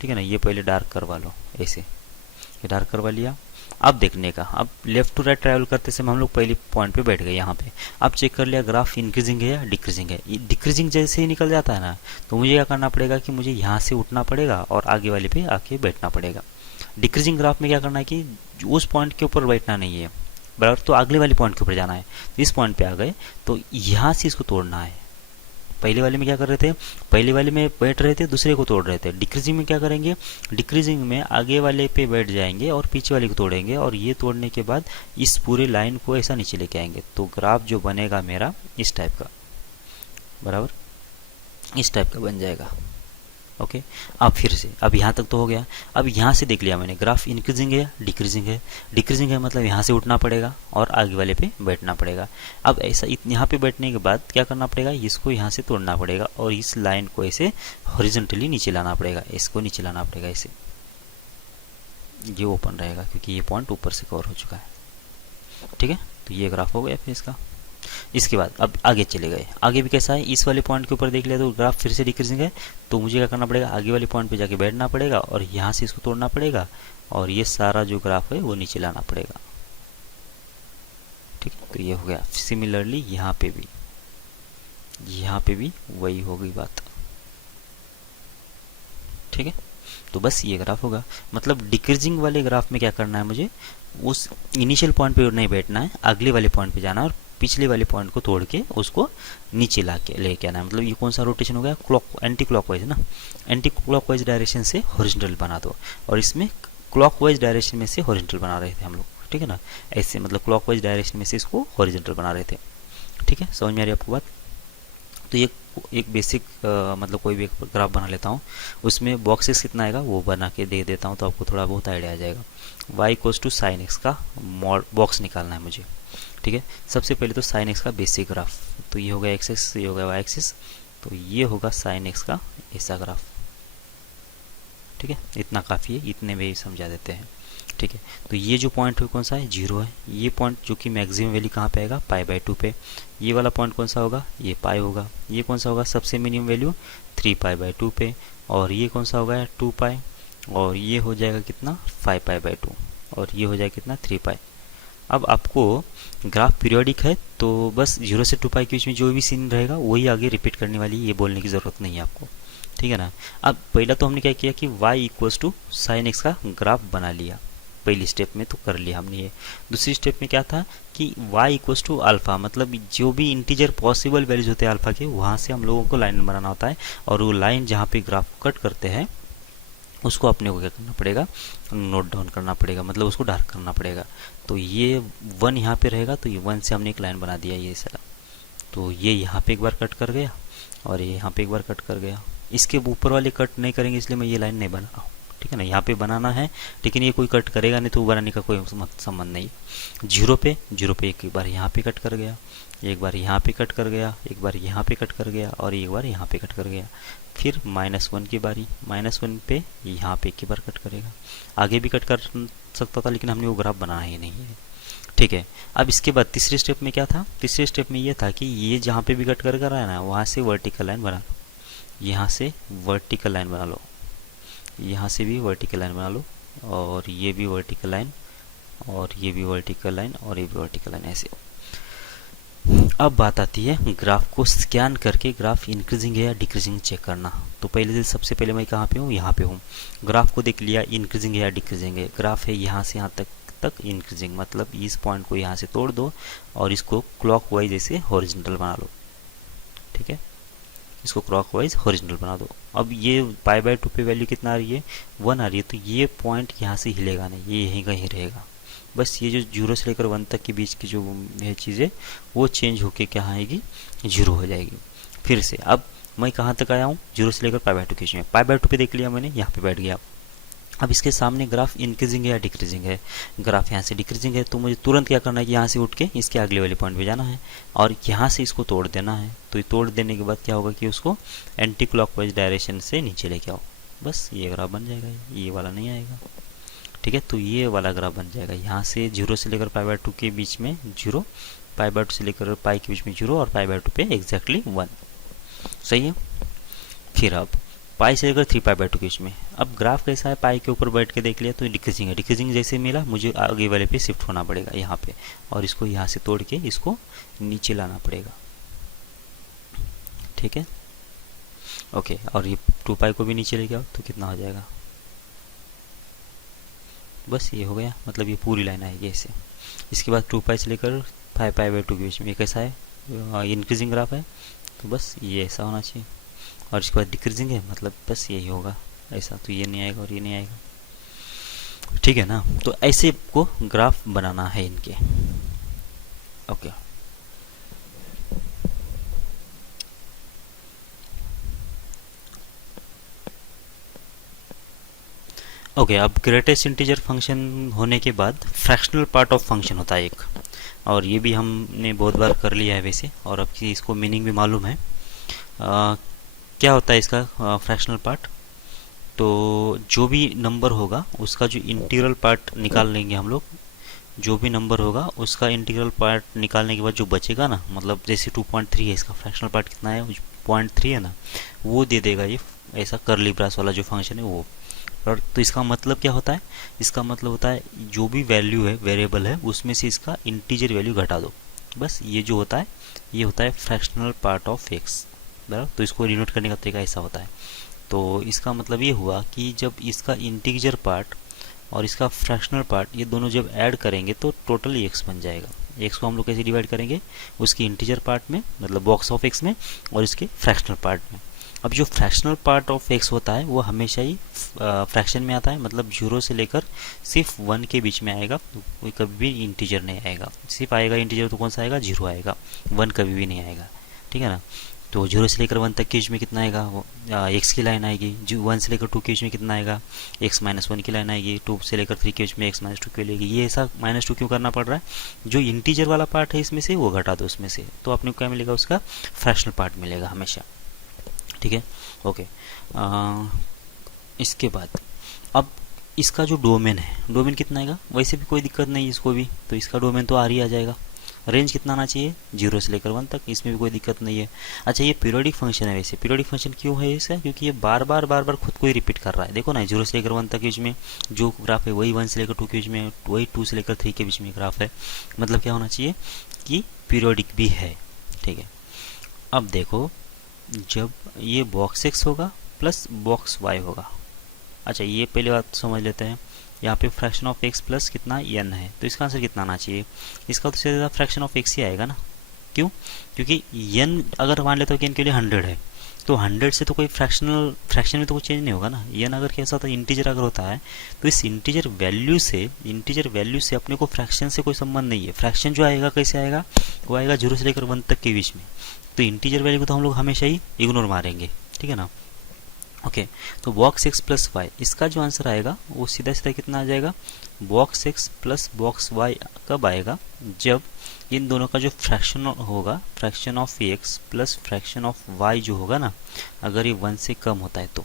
ठीक है ना, ये पहले डार्क करवा लो ऐसे, ये डार्क करवा लिया। अब देखने का, अब लेफ्ट टू राइट ट्रैवल करते समय हम लोग पहले पॉइंट पे बैठ गए यहाँ पे। अब चेक कर लिया ग्राफ इंक्रीजिंग है या डिक्रीजिंग है। डिक्रीजिंग जैसे ही निकल जाता है ना, तो मुझे क्या करना पड़ेगा कि मुझे यहाँ से उठना पड़ेगा और आगे वाले पे आके बैठना पड़ेगा। डिक्रीजिंग ग्राफ में क्या करना है कि उस पॉइंट के ऊपर बैठना नहीं है बराबर, तो अगले वाले पॉइंट के ऊपर जाना है। तो इस पॉइंट पे आ गए तो यहाँ से इसको तोड़ना है। पहले वाले में क्या कर रहे थे, पहले वाले में बैठ रहे थे, दूसरे को तोड़ रहे थे। डिक्रीजिंग में क्या करेंगे, डिक्रीजिंग में आगे वाले पे बैठ जाएंगे और पीछे वाले को तोड़ेंगे, और ये तोड़ने के बाद इस पूरे लाइन को ऐसा नीचे लेके आएंगे, तो ग्राफ जो बनेगा मेरा इस टाइप का, बराबर इस टाइप का बन जाएगा। ओके, अब फिर से, अब यहाँ तक तो हो गया। अब यहाँ से देख लिया मैंने ग्राफ इंक्रीजिंग है डिक्रीजिंग है। डिक्रीजिंग है मतलब यहाँ से उठना पड़ेगा और आगे वाले पे बैठना पड़ेगा। अब ऐसा यहाँ पे बैठने के बाद क्या करना पड़ेगा, इसको यहाँ से तोड़ना पड़ेगा और इस लाइन को ऐसे हॉरिजॉन्टली नीचे लाना पड़ेगा, इसको नीचे लाना पड़ेगा ऐसे, ये ओपन रहेगा क्योंकि ये पॉइंट ऊपर से कवर हो चुका है। ठीक है, तो ये ग्राफ हो गया फिर इसका। इसके बाद अब आगे चले गए, आगे भी कैसा है, इस वाले पॉइंट के ऊपर देख लिया तो ग्राफ फिर से डिक्रीजिंग है, तो मुझे क्या करना पड़ेगा, आगे वाले पॉइंट पे जाके बैठना पड़ेगा और यहाँ से इसको तोड़ना पड़ेगा और ये सारा जो ग्राफ है वो नीचे लाना पड़ेगा। ठीक है, तो ये हो गया। सिमिलरली यहाँ पे भी वही हो गई बात। ठीक है, तो बस ये ग्राफ होगा। मतलब डिक्रीजिंग वाले ग्राफ में क्या करना है, मुझे उस इनिशियल पॉइंट पे नहीं बैठना है, अगले वाले पॉइंट पे जाना है और पिछले वाले पॉइंट को तोड़ के उसको नीचे ला के लेके आना है। मतलब ये कौन सा रोटेशन हो गया, एंटी क्लॉकवाइज ना, एंटी क्लॉकवाइज डायरेक्शन से हॉरिजॉन्टल बना दो, और इसमें क्लॉकवाइज डायरेक्शन में से हॉरिजॉन्टल बना रहे थे हम लोग। ठीक है ना, ऐसे मतलब क्लॉकवाइज डायरेक्शन में से इसको हॉरिजॉन्टल बना रहे थे। ठीक है, समझ में आ रही है आपको बात। तो ये एक बेसिक मतलब कोई भी एक ग्राफ बना लेता हूँ, उसमें बॉक्सेस कितना आएगा वो बना के दे देता हूँ, तो आपको थोड़ा बहुत आइडिया आ जाएगा। y equals to sine x का बॉक्स निकालना है मुझे। ठीक है, सबसे पहले तो साइन एक्स का बेसिक ग्राफ, तो ये होगा एक्स एक्स, ये होगा वाई एक्सिस, तो ये होगा साइन एक्स का ऐसा ग्राफ। ठीक है, इतना काफ़ी है, इतने में ही समझा देते हैं। ठीक है, तो ये जो पॉइंट है कौन सा है, 0 है। ये पॉइंट जो कि मैक्सिमम वैल्यू कहाँ पे आएगा, π/2 पे। ये वाला पॉइंट कौन सा होगा, ये पाई होगा। ये कौन सा होगा, सबसे मिनिमम वैल्यू 3π/2 पे, और ये कौन सा होगा 2π, और ये हो जाएगा कितना 5π/2, और ये हो जाएगा कितना 3π। अब आपको ग्राफ पीरियोडिक है तो बस 0 से 2π के बीच में जो भी सीन रहेगा वही आगे रिपीट करने वाली, ये बोलने की ज़रूरत नहीं है आपको। ठीक है ना। अब पहला तो हमने क्या किया कि y equals to sine x का ग्राफ बना लिया, पहली स्टेप में तो कर लिया हमने ये। दूसरी स्टेप में क्या था कि y इक्वल्स टू अल्फ़ा, मतलब जो भी इंटीजर पॉसिबल वैल्यूज होते हैं अल्फ़ा के, वहाँ से हम लोगों को लाइन बनाना होता है, और वो लाइन जहाँ पे ग्राफ कट करते हैं उसको अपने को क्या करना पड़ेगा, नोट डाउन करना पड़ेगा, मतलब उसको डार्क करना पड़ेगा। तो ये 1 यहाँ पे रहेगा, तो ये 1 से हमने एक लाइन बना दिया ये सारा, तो ये यहाँ पे एक बार कट कर गया और ये यहाँ पे एक बार कट कर गया। इसके ऊपर वाले कट नहीं करेंगे इसलिए मैं ये लाइन नहीं बना रहा हूँ। ठीक है ना, यहाँ पे बनाना है लेकिन ये कोई कट करेगा नहीं, तो बनाने का कोई संबंध नहीं। 0 पे एक बार यहाँ पे कट कर गया, एक बार यहाँ पे कट कर गया, एक बार यहाँ पे कट कर गया, और एक बार यहाँ पे कट कर गया। फिर -1 की बारी, -1 पे यहाँ पे एक ही बार कट करेगा। आगे भी कट कर सकता था लेकिन हमने वो ग्राफ बनाना ही नहीं है, ठीक है। अब इसके बाद तीसरे स्टेप में क्या था, तीसरे स्टेप में ये था कि ये जहाँ पे भी कट कर रहा है ना, वहाँ से वर्टिकल लाइन बना लो, यहाँ से वर्टिकल लाइन बना लो, यहाँ से भी वर्टिकल लाइन बना लो, और ये भी वर्टिकल लाइन, और ये भी वर्टिकल लाइन, और ये भी वर्टिकल लाइन, ऐसे। अब बात आती है ग्राफ को स्कैन करके ग्राफ इंक्रीजिंग है या डिक्रीजिंग चेक करना। तो पहले से सबसे पहले मैं कहाँ पे हूँ, यहाँ पे हूँ। ग्राफ को देख लिया इंक्रीजिंग है या डिक्रीजिंग है। ग्राफ है यहाँ से यहाँ तक इंक्रीजिंग, मतलब इस पॉइंट को यहाँ से तोड़ दो और इसको क्लॉकवाइज ऐसे हॉरिजॉन्टल बना लो, ठीक है। इसको क्लॉकवाइज हॉरिजॉन्टल बना दो। अब ये π/2 पे वैल्यू कितना आ रही है, 1 आ रही है, तो ये पॉइंट यहाँ से हिलेगा नहीं, ये यहीं कहीं रहेगा। बस ये जो 0 से लेकर 1 तक के बीच की जो है चीज़ें वो चेंज होके क्या आएगी, 0 हो जाएगी। फिर से अब मैं कहाँ तक आया हूँ, 0 से लेकर π/2 के बीच में। π/2 पे देख लिया मैंने, यहाँ पे बैठ गया। अब इसके सामने ग्राफ इंक्रीजिंग है या डिक्रीजिंग है। ग्राफ यहाँ से डिक्रीजिंग है तो मुझे तुरंत क्या करना है कि यहाँ से उठ के इसके अगले वाले पॉइंट पे जाना है और यहाँ से इसको तोड़ देना है। तो ये तोड़ देने के बाद क्या होगा कि उसको एंटी क्लॉकवाइज डायरेक्शन से नीचे लेके आओ, बस ये ग्राफ बन जाएगा, ये वाला नहीं आएगा, ठीक है। तो ये वाला ग्राफ बन जाएगा, यहाँ से 0 से लेकर π/2 के बीच में 0, π/2 से लेकर π के बीच में 0, और π/2 पे एग्जैक्टली 1, सही है। फिर अब पाई से लेकर 3π/2 के बीच में। अब ग्राफ कैसा है, पाई के ऊपर बैठ के देख लिया तो डिक्रीजिंग है। डिक्रीजिंग जैसे मिला मुझे आगे वाले पे शिफ्ट होना पड़ेगा यहाँ पे, और इसको यहाँ से तोड़ के इसको नीचे लाना पड़ेगा, ठीक है, ओके। और ये 2π को भी नीचे लेके आओ तो कितना हो जाएगा, बस ये हो गया, मतलब ये पूरी लाइन आएगी ऐसे। इसके बाद 2π से लेकर 5π/2 के बीच में ये कैसा है, इंक्रीजिंग ग्राफ है, तो बस ये ऐसा होना चाहिए। और इसके बाद डिक्रीजिंग है, मतलब बस यही होगा ऐसा, तो ये नहीं आएगा और ये नहीं आएगा, ठीक है ना। तो ऐसे को ग्राफ बनाना है इनके, ओके। ओके, अब ग्रेटेस्ट इंटीजर फंक्शन होने के बाद फ्रैक्शनल पार्ट ऑफ फंक्शन होता है एक, और ये भी हमने बहुत बार कर लिया है वैसे, और अब इसको मीनिंग भी मालूम है। क्या होता है इसका फ्रैक्शनल पार्ट, तो जो भी नंबर होगा उसका जो इंटीग्रल पार्ट निकाल लेंगे हम लोग, जो भी नंबर होगा उसका इंटीग्रल पार्ट निकालने के बाद जो बचेगा ना, मतलब जैसे 2.3 है, इसका फ्रैक्शनल पार्ट कितना है, 0.3 है ना, वो दे देगा ये ऐसा कर्ली ब्रास वाला जो फंक्शन है वो। और तो इसका मतलब क्या होता है, इसका मतलब होता है जो भी वैल्यू है वेरिएबल है उसमें से इसका इंटीजर वैल्यू घटा दो, बस ये जो होता है ये होता है फ्रैक्शनल पार्ट ऑफ एक्स, बराबर। तो इसको डिनोट करने का तरीका ऐसा होता है। तो इसका मतलब ये हुआ कि जब इसका इंटीजर पार्ट और इसका फ्रैक्शनल पार्ट ये दोनों जब ऐड करेंगे तो टोटल एक्स बन जाएगा। एक्स को हम लोग कैसे डिवाइड करेंगे, उसकी इंटीजर पार्ट में, मतलब बॉक्स ऑफ एक्स में, और इसके फ्रैक्शनल पार्ट में। अब जो फ्रैक्शनल पार्ट ऑफ एक्स होता है वो हमेशा ही फ्रैक्शन में आता है, मतलब 0 से लेकर सिर्फ 1 के बीच में आएगा, कोई कभी भी इंटीजर नहीं आएगा। सिर्फ आएगा इंटीजर तो कौन सा आएगा, 0 आएगा, 1 कभी भी नहीं आएगा, ठीक है ना। तो 0 से लेकर 1 तक के बीच में कितना आएगा, वो एक्स की लाइन आएगी। 1 से लेकर 2 के बीच में कितना आएगा, x-1 की लाइन आएगी। 2 से लेकर 3 के बीच में x-2 की लेगी। ये ऐसा -2 क्यों करना पड़ रहा है, जो इंटीजर वाला पार्ट है इसमें से वो घटा दो उसमें से, तो आपने क्या मिलेगा, उसका फ्रैक्शनल पार्ट मिलेगा हमेशा, ठीक है, ओके। इसके बाद अब इसका जो डोमेन है, डोमेन कितना आएगा, वैसे भी कोई दिक्कत नहीं है इसको भी, तो इसका डोमेन तो आ जाएगा। रेंज कितना आना चाहिए, 0 से लेकर 1 तक, इसमें भी कोई दिक्कत नहीं है। अच्छा, ये पीरियोडिक फंक्शन है। वैसे पीरियोडिक फंक्शन क्यों है इसका, क्योंकि ये बार बार खुद को ही रिपीट कर रहा है। देखो ना, 0 से लेकर 1 तक के बीच में जो ग्राफ है वही 1 से लेकर 2 के बीच में, वही 2 से लेकर 3 के बीच में ग्राफ है। मतलब क्या होना चाहिए कि पीरियोडिक भी है, ठीक है। अब देखो, जब ये बॉक्स एक्स होगा प्लस बॉक्स वाई होगा। अच्छा, ये पहले बात समझ लेते हैं। यहाँ पे फ्रैक्शन ऑफ एक्स प्लस कितना n है, तो इसका आंसर कितना आना चाहिए, इसका तो सीधा फ्रैक्शन ऑफ एक्स ही आएगा ना। क्यों, क्योंकि n अगर मान लेते हो कि n के लिए 100 है, तो 100 से तो कोई फ्रैक्शन में तो कोई चेंज नहीं होगा ना। n अगर कैसा होता है, इंटीजर अगर होता है, तो इस इंटीजर वैल्यू से अपने को फ्रैक्शन से कोई संबंध नहीं है। फ्रैक्शन जो आएगा कैसे आएगा, वो आएगा 0 से लेकर 1 तक के बीच में। तो इंटीजर वैल्यू को तो हम लोग हमेशा ही इग्नोर मारेंगे, ठीक है ना। ओके, तो बॉक्स एक्स प्लस वाई, इसका जो आंसर आएगा वो सीधा सीधा कितना आ जाएगा, box x plus box y कब आएगा, जब इन दोनों का जो फ्रैक्शन होगा, fraction of x plus fraction of y जो होगा ना, अगर ये 1 से कम होता है तो,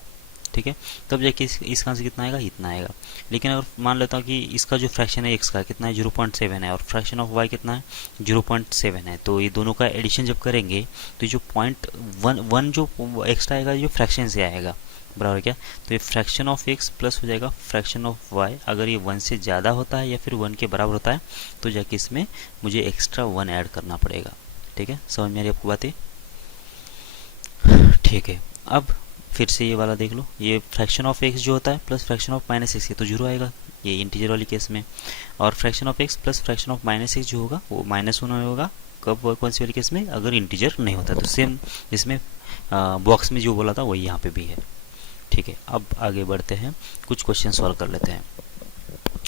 ठीक है, तब जाके इसका आंसर कितना आएगा, इतना आएगा। लेकिन अगर मान लेता हूँ कि इसका जो फ्रैक्शन है एक्स का कितना है, 0.7 है, और फ्रैक्शन ऑफ वाई कितना है, 0.7 है, तो ये दोनों का एडिशन जब करेंगे तो जो पॉइंट वन जो एक्स्ट्रा आएगा जो फ्रैक्शन से आएगा, बराबर क्या, तो ये फ्रैक्शन ऑफ एक्स प्लस हो जाएगा फ्रैक्शन ऑफ वाई, अगर ये 1 से ज़्यादा होता है या फिर 1 के बराबर होता है तो जाके इसमें मुझे एक्स्ट्रा 1 ऐड करना पड़ेगा। ठीक है, समझ में आ रही आपको बातें? ठीक है, अब फिर से ये वाला देख लो, ये फ्रैक्शन ऑफ एक्स जो होता है plus fraction of minus x, ये तो 0 आएगा ये इंटीजर वाली केस में, और fraction of x plus fraction of minus x जो होगा वो -1 होगा, कब, कौन सी वाली केस में, अगर इंटीजर नहीं होता। तो सेम इसमें बॉक्स में जो बोला था वही यहाँ पे भी है। ठीक है, अब आगे बढ़ते हैं, कुछ क्वेश्चन सॉल्व कर लेते हैं।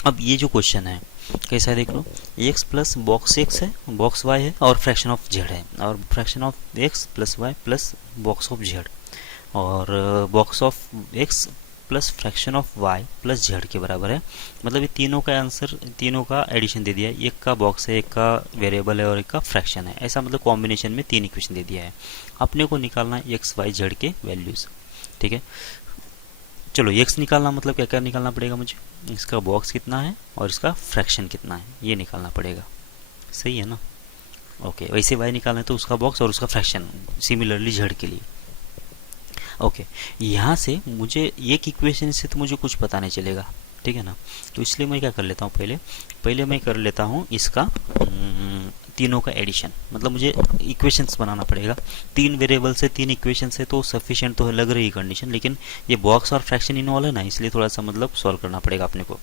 अब ये जो क्वेश्चन है कैसा है देख लो, एक्स प्लस बॉक्स एक्स है, बॉक्स वाई है, और फ्रैक्शन ऑफ जेड है, और fraction of x plus y plus box of z, और box of x plus fraction of y plus z के बराबर है। मतलब ये तीनों का आंसर, तीनों का एडिशन दे दिया है, एक का बॉक्स है, एक का वेरिएबल है और एक का फ्रैक्शन है, ऐसा मतलब कॉम्बिनेशन में 3 इक्वेशन दे दिया है। अपने को निकालना है एक्स वाई जेड के वैल्यूज। ठीक है, चलो एक्स निकालना मतलब क्या क्या निकालना पड़ेगा मुझे, इसका बॉक्स कितना है और इसका फ्रैक्शन कितना है ये निकालना पड़ेगा, सही है ना। ओके, वैसे वाई निकालना है तो उसका बॉक्स और उसका फ्रैक्शन, सिमिलरली जेड के लिए। ओके, यहाँ से मुझे एक इक्वेशन से तो मुझे कुछ पता नहीं चलेगा, ठीक है ना, तो इसलिए मैं क्या कर लेता हूँ, पहले मैं कर लेता हूँ इसका तीनों का एडिशन, मतलब मुझे इक्वेशंस बनाना पड़ेगा। 3 वेरिएबल से 3 इक्वेशन से तो सफिशिएंट तो लग रही है कंडीशन, लेकिन ये बॉक्स और फ्रैक्शन इन्वॉल्व है ना, इसलिए थोड़ा सा मतलब सॉल्व करना पड़ेगा अपने को।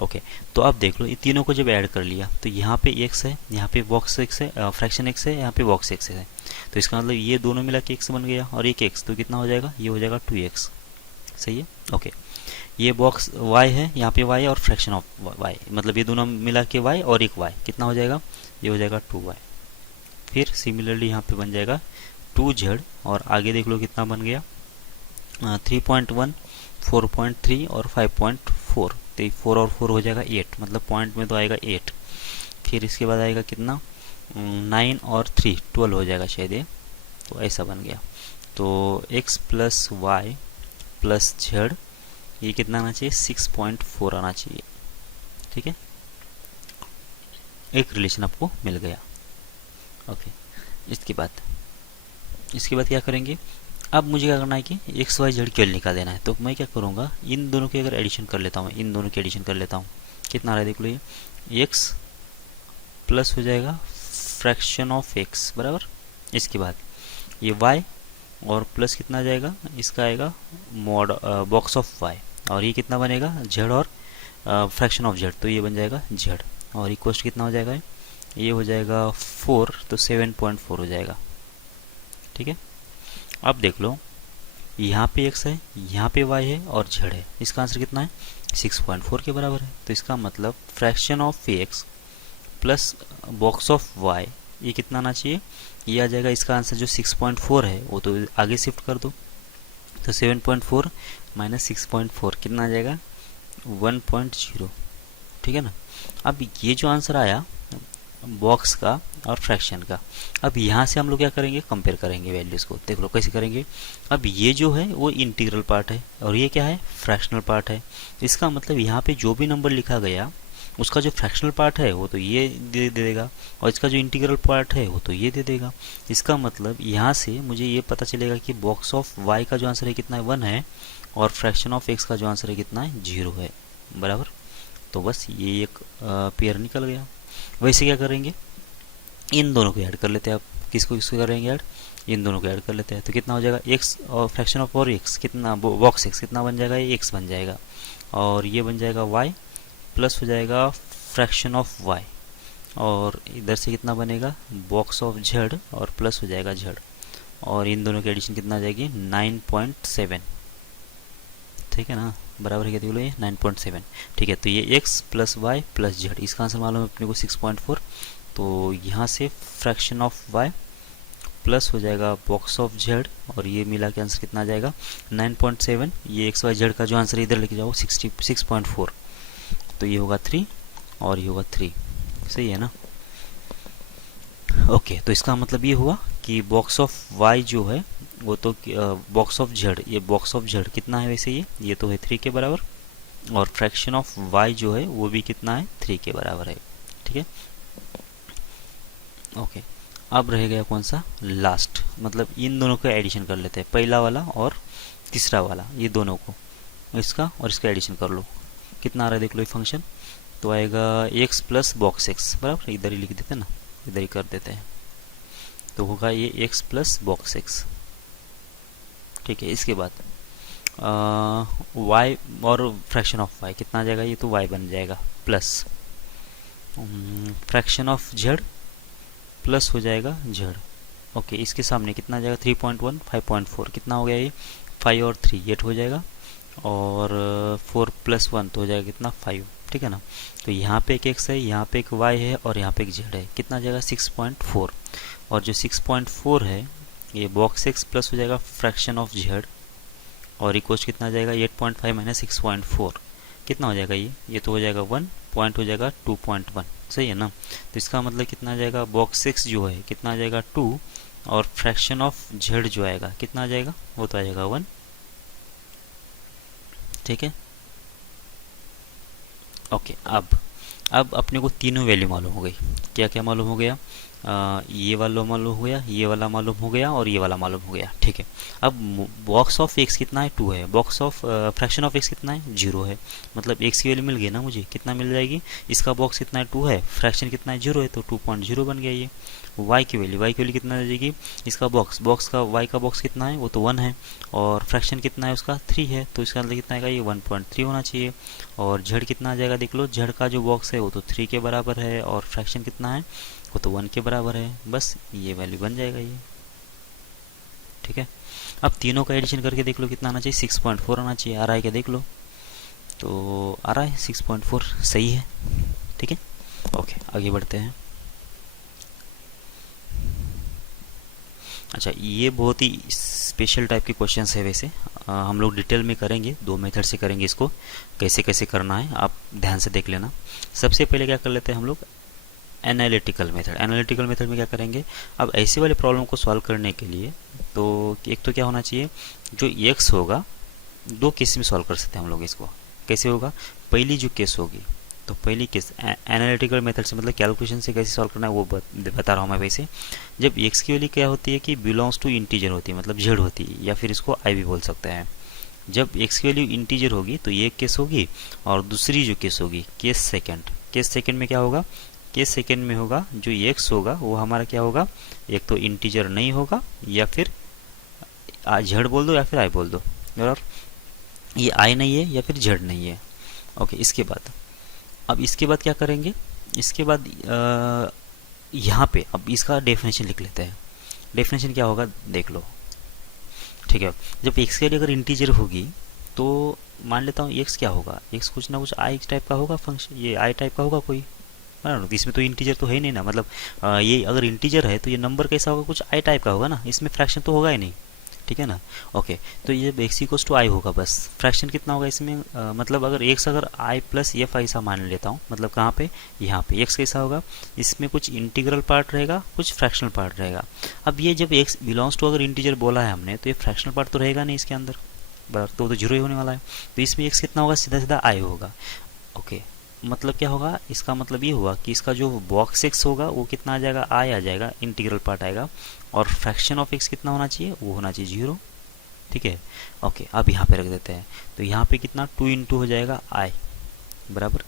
ओके, तो अब देख लो, ये तीनों को जब ऐड कर लिया तो यहाँ पे एक्स है, यहाँ पे बॉक्स एक्स है, फ्रैक्शन एक्स है, यहाँ पे बॉक्स एक्स है, तो इसका मतलब ये दोनों मिला के एक्स बन गया, और एक एक्स तो कितना हो जाएगा, ये हो जाएगा 2x, सही है। ओके, ये बॉक्स y है, यहाँ पे y है, और फ्रैक्शन ऑफ y, मतलब ये दोनों मिला के y और एक y कितना हो जाएगा, ये हो जाएगा 2y। फिर सिमिलरली यहाँ पे बन जाएगा 2z, और आगे देख लो कितना बन गया, 3.1, 4.3 और 5.4, तो 4 और 4 हो जाएगा 8, मतलब पॉइंट में तो आएगा 8। फिर इसके बाद आएगा कितना, 9 और 3 12 हो जाएगा शायद ये, तो ऐसा बन गया। तो x plus y plus z ये कितना आना चाहिए, 6.4 आना चाहिए। ठीक है, एक रिलेशन आपको मिल गया। ओके, इसके बाद क्या करेंगे, अब मुझे क्या करना है कि एक्स वाई जेड केवल निकाल देना है, तो मैं क्या करूँगा, इन दोनों के अगर एडिशन कर लेता हूँ, इन दोनों के एडिशन कर लेता हूँ, कितना आ रहा है देख लो, ये एक्स प्लस हो जाएगा फ्रैक्शन ऑफ एक्स बराबर, इसके बाद ये वाई और प्लस कितना आ जाएगा, इसका आएगा मॉड बॉक्स ऑफ वाई, और ये कितना बनेगा जेड और फ्रैक्शन ऑफ जेड, तो ये बन जाएगा जेड, और इक्वल कितना हो जाएगा, ये हो जाएगा 4, तो 7.4 हो जाएगा। ठीक है, अब देख लो, यहाँ पे x है, यहाँ पे y है और z है, इसका आंसर कितना है, 6.4 के बराबर है। तो इसका मतलब fraction of x plus box of y ये कितना आना चाहिए, ये आ जाएगा, इसका आंसर जो 6.4 है वो तो आगे शिफ्ट कर दो, तो 7.4 माइनस 6.4 कितना आ जाएगा, 1.0। ठीक है ना, अब ये जो आंसर आया बॉक्स का और फ्रैक्शन का, अब यहाँ से हम लोग क्या करेंगे, कंपेयर करेंगे वैल्यूज़ को। देख लो कैसे करेंगे, अब ये जो है वो इंटीग्रल पार्ट है और ये क्या है, फ्रैक्शनल पार्ट है। इसका मतलब यहाँ पे जो भी नंबर लिखा गया उसका जो फ्रैक्शनल पार्ट है वो तो ये दे देगा, और इसका जो इंटीग्रल पार्ट है वो तो ये दे देगा। इसका मतलब यहाँ से मुझे ये पता चलेगा कि बॉक्स ऑफ वाई का जो आंसर है कितना है, 1 है, और फ्रैक्शन ऑफ एक्स का जो आंसर है कितना है, 0 है बराबर। तो बस ये एक पेयर निकल गया। वैसे क्या करेंगे, इन दोनों को ऐड कर लेते हैं। आप किसको करेंगे ऐड, इन दोनों को ऐड कर लेते हैं, तो कितना हो जाएगा, एक्स और फ्रैक्शन ऑफ और एक्स कितना, बॉक्स एक्स कितना बन जाएगा, ये एक्स बन जाएगा, और ये बन जाएगा वाई प्लस हो जाएगा फ्रैक्शन ऑफ वाई, और इधर से कितना बनेगा, बॉक्स ऑफ जेड और प्लस हो जाएगा जेड, और इन दोनों की एडिशन कितना आ जाएगी, 9.7। ठीक है ना, बराबर है क्या, देख लो ये 9.7। ठीक है, तो ये x plus y plus z, इसका आंसर मालूम है अपने को 6.4, तो यहाँ से फ्रैक्शन ऑफ y प्लस हो जाएगा बॉक्स ऑफ जेड, और ये मिला के आंसर कितना आ जाएगा 9.7। ये एक्स वाई जेड का जो आंसर इधर लेके जाओ 66.4, तो ये होगा 3 और ये होगा 3। सही है ना? ओके, तो इसका मतलब ये हुआ कि बॉक्स ऑफ वाई जो है वो तो बॉक्स ऑफ जेड, ये बॉक्स ऑफ जेड कितना है वैसे ये तो है 3 के बराबर, और फ्रैक्शन ऑफ वाई जो है वो भी कितना है 3 के बराबर है। ठीक है, ओके। अब रह गया कौन सा लास्ट, मतलब इन दोनों का एडिशन कर लेते हैं, पहला वाला और तीसरा वाला, ये दोनों को, इसका और इसका एडिशन कर लो। कितना आ रहा है देख लो ये फंक्शन, तो आएगा x प्लस बॉक्स x बराबर, इधर ही लिख देते हैं ना, इधर ही कर देते हैं, तो होगा ये x प्लस बॉक्स x। ठीक है, इसके बाद y और फ्रैक्शन ऑफ y कितना आ जाएगा, ये तो y बन जाएगा, plus fraction of z plus हो जाएगा z। ओके, इसके सामने कितना आ जाएगा 3.1 5.4, कितना हो गया ये 5 और 3 8 हो जाएगा, और 4 प्लस 1 तो हो जाएगा कितना 5। ठीक है ना? तो यहाँ पे एक x है, यहाँ पे एक y है, और यहाँ पे एक z है, कितना आ जाएगा 6.4, और जो 6.4 है ये बॉक्स x प्लस हो जाएगा फ्रैक्शन ऑफ z, और इक्वल्स कितना आ जाएगा 8.5 माइनस 6.4, कितना हो जाएगा ये तो हो जाएगा 1 पॉइंट हो जाएगा 2.1। सही है ना? तो इसका मतलब कितना आ जाएगा बॉक्स x जो है कितना आ जाएगा 2, और फ्रैक्शन ऑफ z जो आएगा कितना आ जाएगा, वो तो आ जाएगा 1। ठीक है, ओके। अब अपने को तीनों वैल्यू मालूम हो गई। क्या क्या मालूम हो गया, ये वाला मालूम हो गया, ये वाला मालूम हो गया, और ये वाला मालूम हो गया। ठीक है, अब बॉक्स ऑफ x कितना है 2 है, box of fraction of x कितना है 0 है, मतलब x की वैल्यू मिल गई ना मुझे, कितना मिल जाएगी, इसका बॉक्स कितना है 2 है, फ्रैक्शन कितना है 0 है, तो 2.0 बन गया ये। y की वैल्यू कितना आ जाएगी, इसका बॉक्स का y का बॉक्स कितना है वो तो 1 है, और फ्रैक्शन कितना है उसका 3 है, तो इसका मतलब कितना आएगा ये 1.3 होना चाहिए। और z कितना आ जाएगा देख लो, z का जो बॉक्स है वो तो 3 के बराबर है, और फ्रैक्शन कितना है वो तो 1 के बराबर है, बस ये वैल्यू बन जाएगा ये। ठीक है, अब तीनों का एडिशन करके देख लो कितना आना चाहिए 6.4 आना चाहिए, आ रहा है क्या देख लो, तो आ रहा है 6.4, सही है। ठीक है, ओके, आगे बढ़ते हैं। अच्छा, ये बहुत ही स्पेशल टाइप के क्वेश्चंस है वैसे, हम लोग डिटेल में करेंगे, 2 मेथड से करेंगे इसको, कैसे कैसे करना है आप ध्यान से देख लेना। सबसे पहले क्या कर लेते हैं हम लोग, एनालिटिकल मेथड। एनालिटिकल मेथड में क्या करेंगे, अब ऐसे वाले प्रॉब्लम को सॉल्व करने के लिए तो एक तो क्या होना चाहिए, जो x होगा 2 केस में सॉल्व कर सकते हैं हम लोग इसको। कैसे होगा, पहली जो केस होगी, तो पहली केस एनालिटिकल मेथड से मतलब कैलकुलेशन से कैसे सॉल्व करना है वो बता रहा हूँ मैं। वैसे जब x की वैल्यू क्या होती है कि बिलोंग्स टू इंटीजर होती है, मतलब z होती है, या फिर इसको i भी बोल सकते हैं। जब x की वैल्यू इंटीजर होगी तो ये एक केस होगी, और दूसरी जो केस होगी केस सेकंड में क्या होगा, केस सेकंड में होगा जो x होगा वो हमारा क्या होगा, एक तो इंटीजर नहीं होगा, या फिर z बोल दो या फिर i बोल दो, और ये i नहीं है या फिर z नहीं है। ओके, इसके बाद क्या करेंगे, इसके बाद यहाँ पे अब इसका डेफिनेशन लिख लेते हैं। डेफिनेशन क्या होगा देख लो। ठीक है, जब x के लिए अगर इंटीजर होगी तो मान लेता हूँ x क्या होगा, x कुछ ना कुछ i टाइप का होगा फंक्शन, ये i टाइप का होगा कोई, इसमें तो इंटीजर तो है ही नहीं ना, मतलब ये अगर इंटीजर है तो ये नंबर कैसा होगा, कुछ i टाइप का होगा ना, इसमें फ्रैक्शन तो होगा ही नहीं। ठीक है ना? ओके, तो ये x इक्वल्स टू i होगा, बस फ्रैक्शन कितना होगा इसमें, मतलब अगर x अगर i प्लस f ऐसा मान लेता हूँ, मतलब कहाँ पे, यहाँ पे x कैसा होगा, इसमें कुछ इंटीग्रल पार्ट रहेगा, कुछ फ्रैक्शनल पार्ट रहेगा। अब ये जब x बिलोंग्स टू अगर इंटीजर बोला है हमने, तो ये फ्रैक्शनल पार्ट तो रहेगा नहीं इसके अंदर, बराबर, तो 0 ही होने वाला है, तो इसमें x कितना होगा, सीधा सीधा i होगा। ओके, मतलब क्या होगा, इसका मतलब ये हुआ कि इसका जो बॉक्स x होगा वो कितना आ जाएगा, i आ जाएगा, इंटीग्रल पार्ट आएगा, और फ्रैक्शन ऑफ x कितना होना चाहिए, वो होना चाहिए 0। ठीक है, ओके, अब यहाँ पे रख देते हैं, तो यहाँ पे कितना 2 इंटू हो जाएगा i बराबर,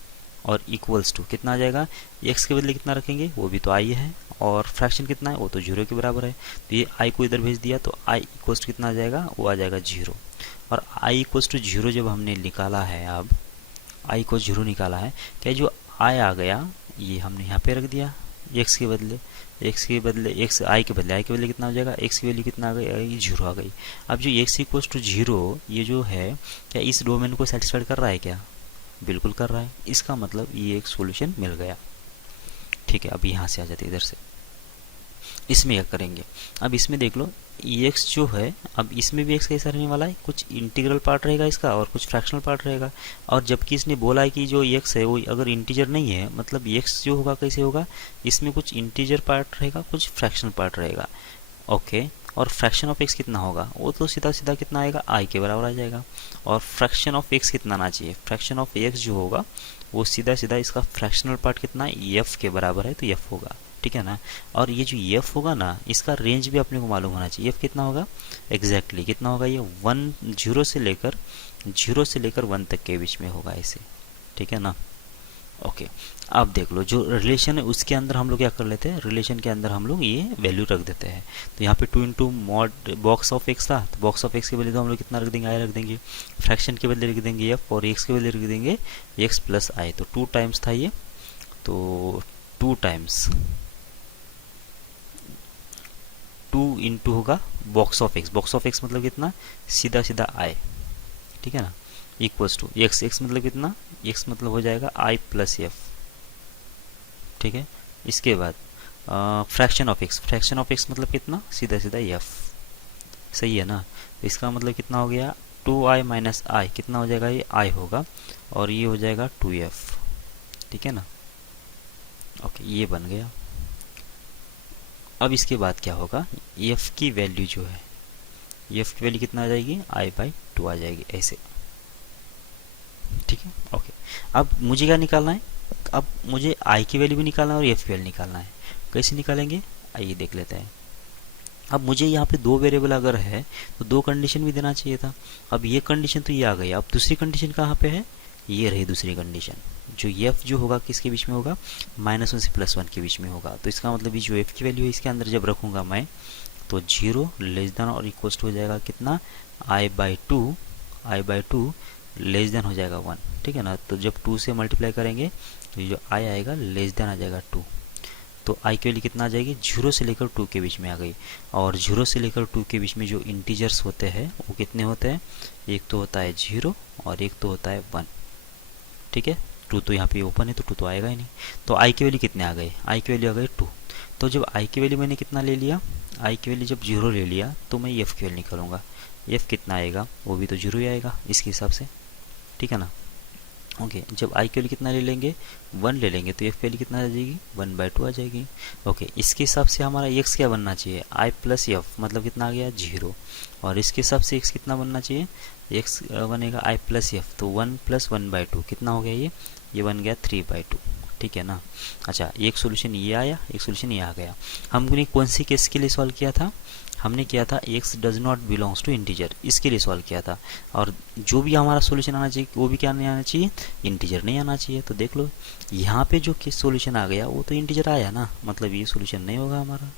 और इक्वल्स टू कितना आ जाएगा, x के बदले कितना रखेंगे, वो भी तो i है, और फ्रैक्शन कितना है वो तो 0 के बराबर है, तो ये i को इधर भेज दिया, तो i इक्वल्स टू कितना आ जाएगा, वो आ जाएगा 0। और i इक्वल्स टू 0 जब हमने निकाला है, अब i को 0 निकाला है, क्या जो i आ गया ये हमने यहाँ पे रख दिया, x के बदले i के बदले कितना हो जाएगा, x की वैल्यू कितना आ गई, 0 आ गई। अब जो x इक्वल्स टू 0 ये जो है, क्या इस डोमेन को सेटिस्फाइड कर रहा है क्या, बिल्कुल कर रहा है, इसका मतलब ये एक सॉल्यूशन मिल गया। ठीक है, अब यहाँ से आ जाते इधर से, इसमें क्या करेंगे, अब इसमें देख लो एक्स जो है, अब इसमें भी एक्स कैसा रहने वाला है, कुछ इंटीग्रल पार्ट रहेगा इसका और कुछ फ्रैक्शनल पार्ट रहेगा। और जबकि इसने बोला है कि जो एक्स है वो अगर इंटीजर नहीं है, मतलब एक्स जो होगा कैसे होगा, इसमें कुछ इंटीजर पार्ट रहेगा कुछ फ्रैक्शनल पार्ट रहेगा। ओके, और फ्रैक्शन ऑफ एक्स कितना होगा, वो तो सीधा सीधा कितना आएगा, आई के बराबर आ जाएगा। और फ्रैक्शन ऑफ एक्स कितना आना चाहिए, फ्रैक्शन ऑफ एक्स जो होगा वो सीधा सीधा इसका फ्रैक्शनल पार्ट कितना एफ के बराबर है, तो एफ होगा, ठीक है ना। और ये जो एफ होगा ना, इसका रेंज भी अपने को मालूम होना चाहिए, एफ कितना होगा एग्जैक्टली कितना होगा, ये 0 से लेकर 1 तक के बीच में होगा ऐसे, ठीक है ना। ओके, अब देख लो जो रिलेशन है उसके अंदर हम लोग क्या कर लेते हैं, रिलेशन के अंदर हम लोग ये वैल्यू रख देते हैं। तो यहाँ पे 2 into mod box of x था, तो बॉक्स ऑफ एक्स के बदले तो हम लोग कितना रख देंगे, आई रख देंगे। फ्रैक्शन के बदले रख देंगे एफ, और एक्स के बदले रख देंगे एक्स प्लस आई। तो 2 टाइम्स था ये, तो 2 टाइम्स 2 इंटू होगा box of x, box of x मतलब कितना, सीधा सीधा आई, ठीक है ना, इक्वल्स टू एक्स, एक्स मतलब कितना, एक्स मतलब हो जाएगा आई प्लस एफ, ठीक है। इसके बाद fraction of x, fraction of x मतलब कितना, सीधा सीधा एफ, सही है ना। तो इसका मतलब कितना हो गया, 2i माइनस आई, कितना हो जाएगा, ये आई होगा और ये हो जाएगा 2f, ठीक है ना। ओके, ये बन गया। अब इसके बाद क्या होगा, f की वैल्यू जो है, f की वैल्यू कितना आ जाएगी, i/2 आ जाएगी ऐसे, ठीक है। ओके, अब मुझे क्या निकालना है, अब मुझे i की वैल्यू भी निकालना है और f की वैल्यू निकालना है। कैसे निकालेंगे, आइए देख लेते हैं। अब मुझे यहाँ पे 2 वेरिएबल अगर है तो 2 कंडीशन भी देना चाहिए था। अब ये कंडीशन तो ये आ गई, अब दूसरी कंडीशन कहाँ पे है, ये रही दूसरी कंडीशन, जो f जो होगा किसके बीच में होगा, -1 से +1 के बीच में होगा। तो इसका मतलब ये जो f की वैल्यू है इसके अंदर जब रखूँगा मैं, तो 0 लेस देन और इक्वल हो जाएगा कितना, i/2 लेस देन हो जाएगा 1, ठीक है ना। तो जब 2 से मल्टीप्लाई करेंगे तो ये जो i आएगा लेस देन आ जाएगा 2। तो i की वैल्यू कितना आ जाएगी, 0 से लेकर 2 के बीच में आ गई। और 0 से लेकर 2 के बीच में जो इंटीजर्स होते हैं वो कितने होते हैं, एक तो होता है 0 और एक तो होता है 1, ठीक है। 2 तो यहाँ पे ओपन है तो 2 तो आएगा ही नहीं। तो i की वैल्यू कितने आ गए, i की वैल्यू आ गई 2। तो जब i की वैल्यू मैंने कितना ले लिया, i की वैल्यू जब 0 ले लिया तो मैं f की वैल्यू निकालूंगा, f कितना आएगा, वो भी तो 0 ही आएगा इसके हिसाब से, ठीक है ना। ओके, जब i की वैल्यू कितना ले लेंगे, 1 ले लेंगे, तो f की वैल्यू कितना आ जाएगी, 1/2 आ जाएगी। ओके, इसके हिसाब से हमारा x क्या बनना चाहिए, i प्लस एफ, मतलब कितना आ गया 0। और इसके हिसाब से x कितना बनना चाहिए, x बनेगा i प्लस एफ, तो 1 + 1/2 कितना हो गया, ये बन गया 3/2, ठीक है ना। अच्छा, एक सोल्यूशन ये आया, एक सोल्यूशन ये आ गया। हमने कौन सी केस के लिए सॉल्व किया था, हमने किया था x does not belongs to integer, इसके लिए सॉल्व किया था। और जो भी हमारा सॉल्यूशन आना चाहिए वो भी क्या नहीं आना चाहिए, इंटीजर नहीं आना चाहिए। तो देख लो यहाँ पे जो केस सॉल्यूशन आ गया वो तो इंटीजर आया ना, मतलब ये सॉल्यूशन नहीं होगा हमारा,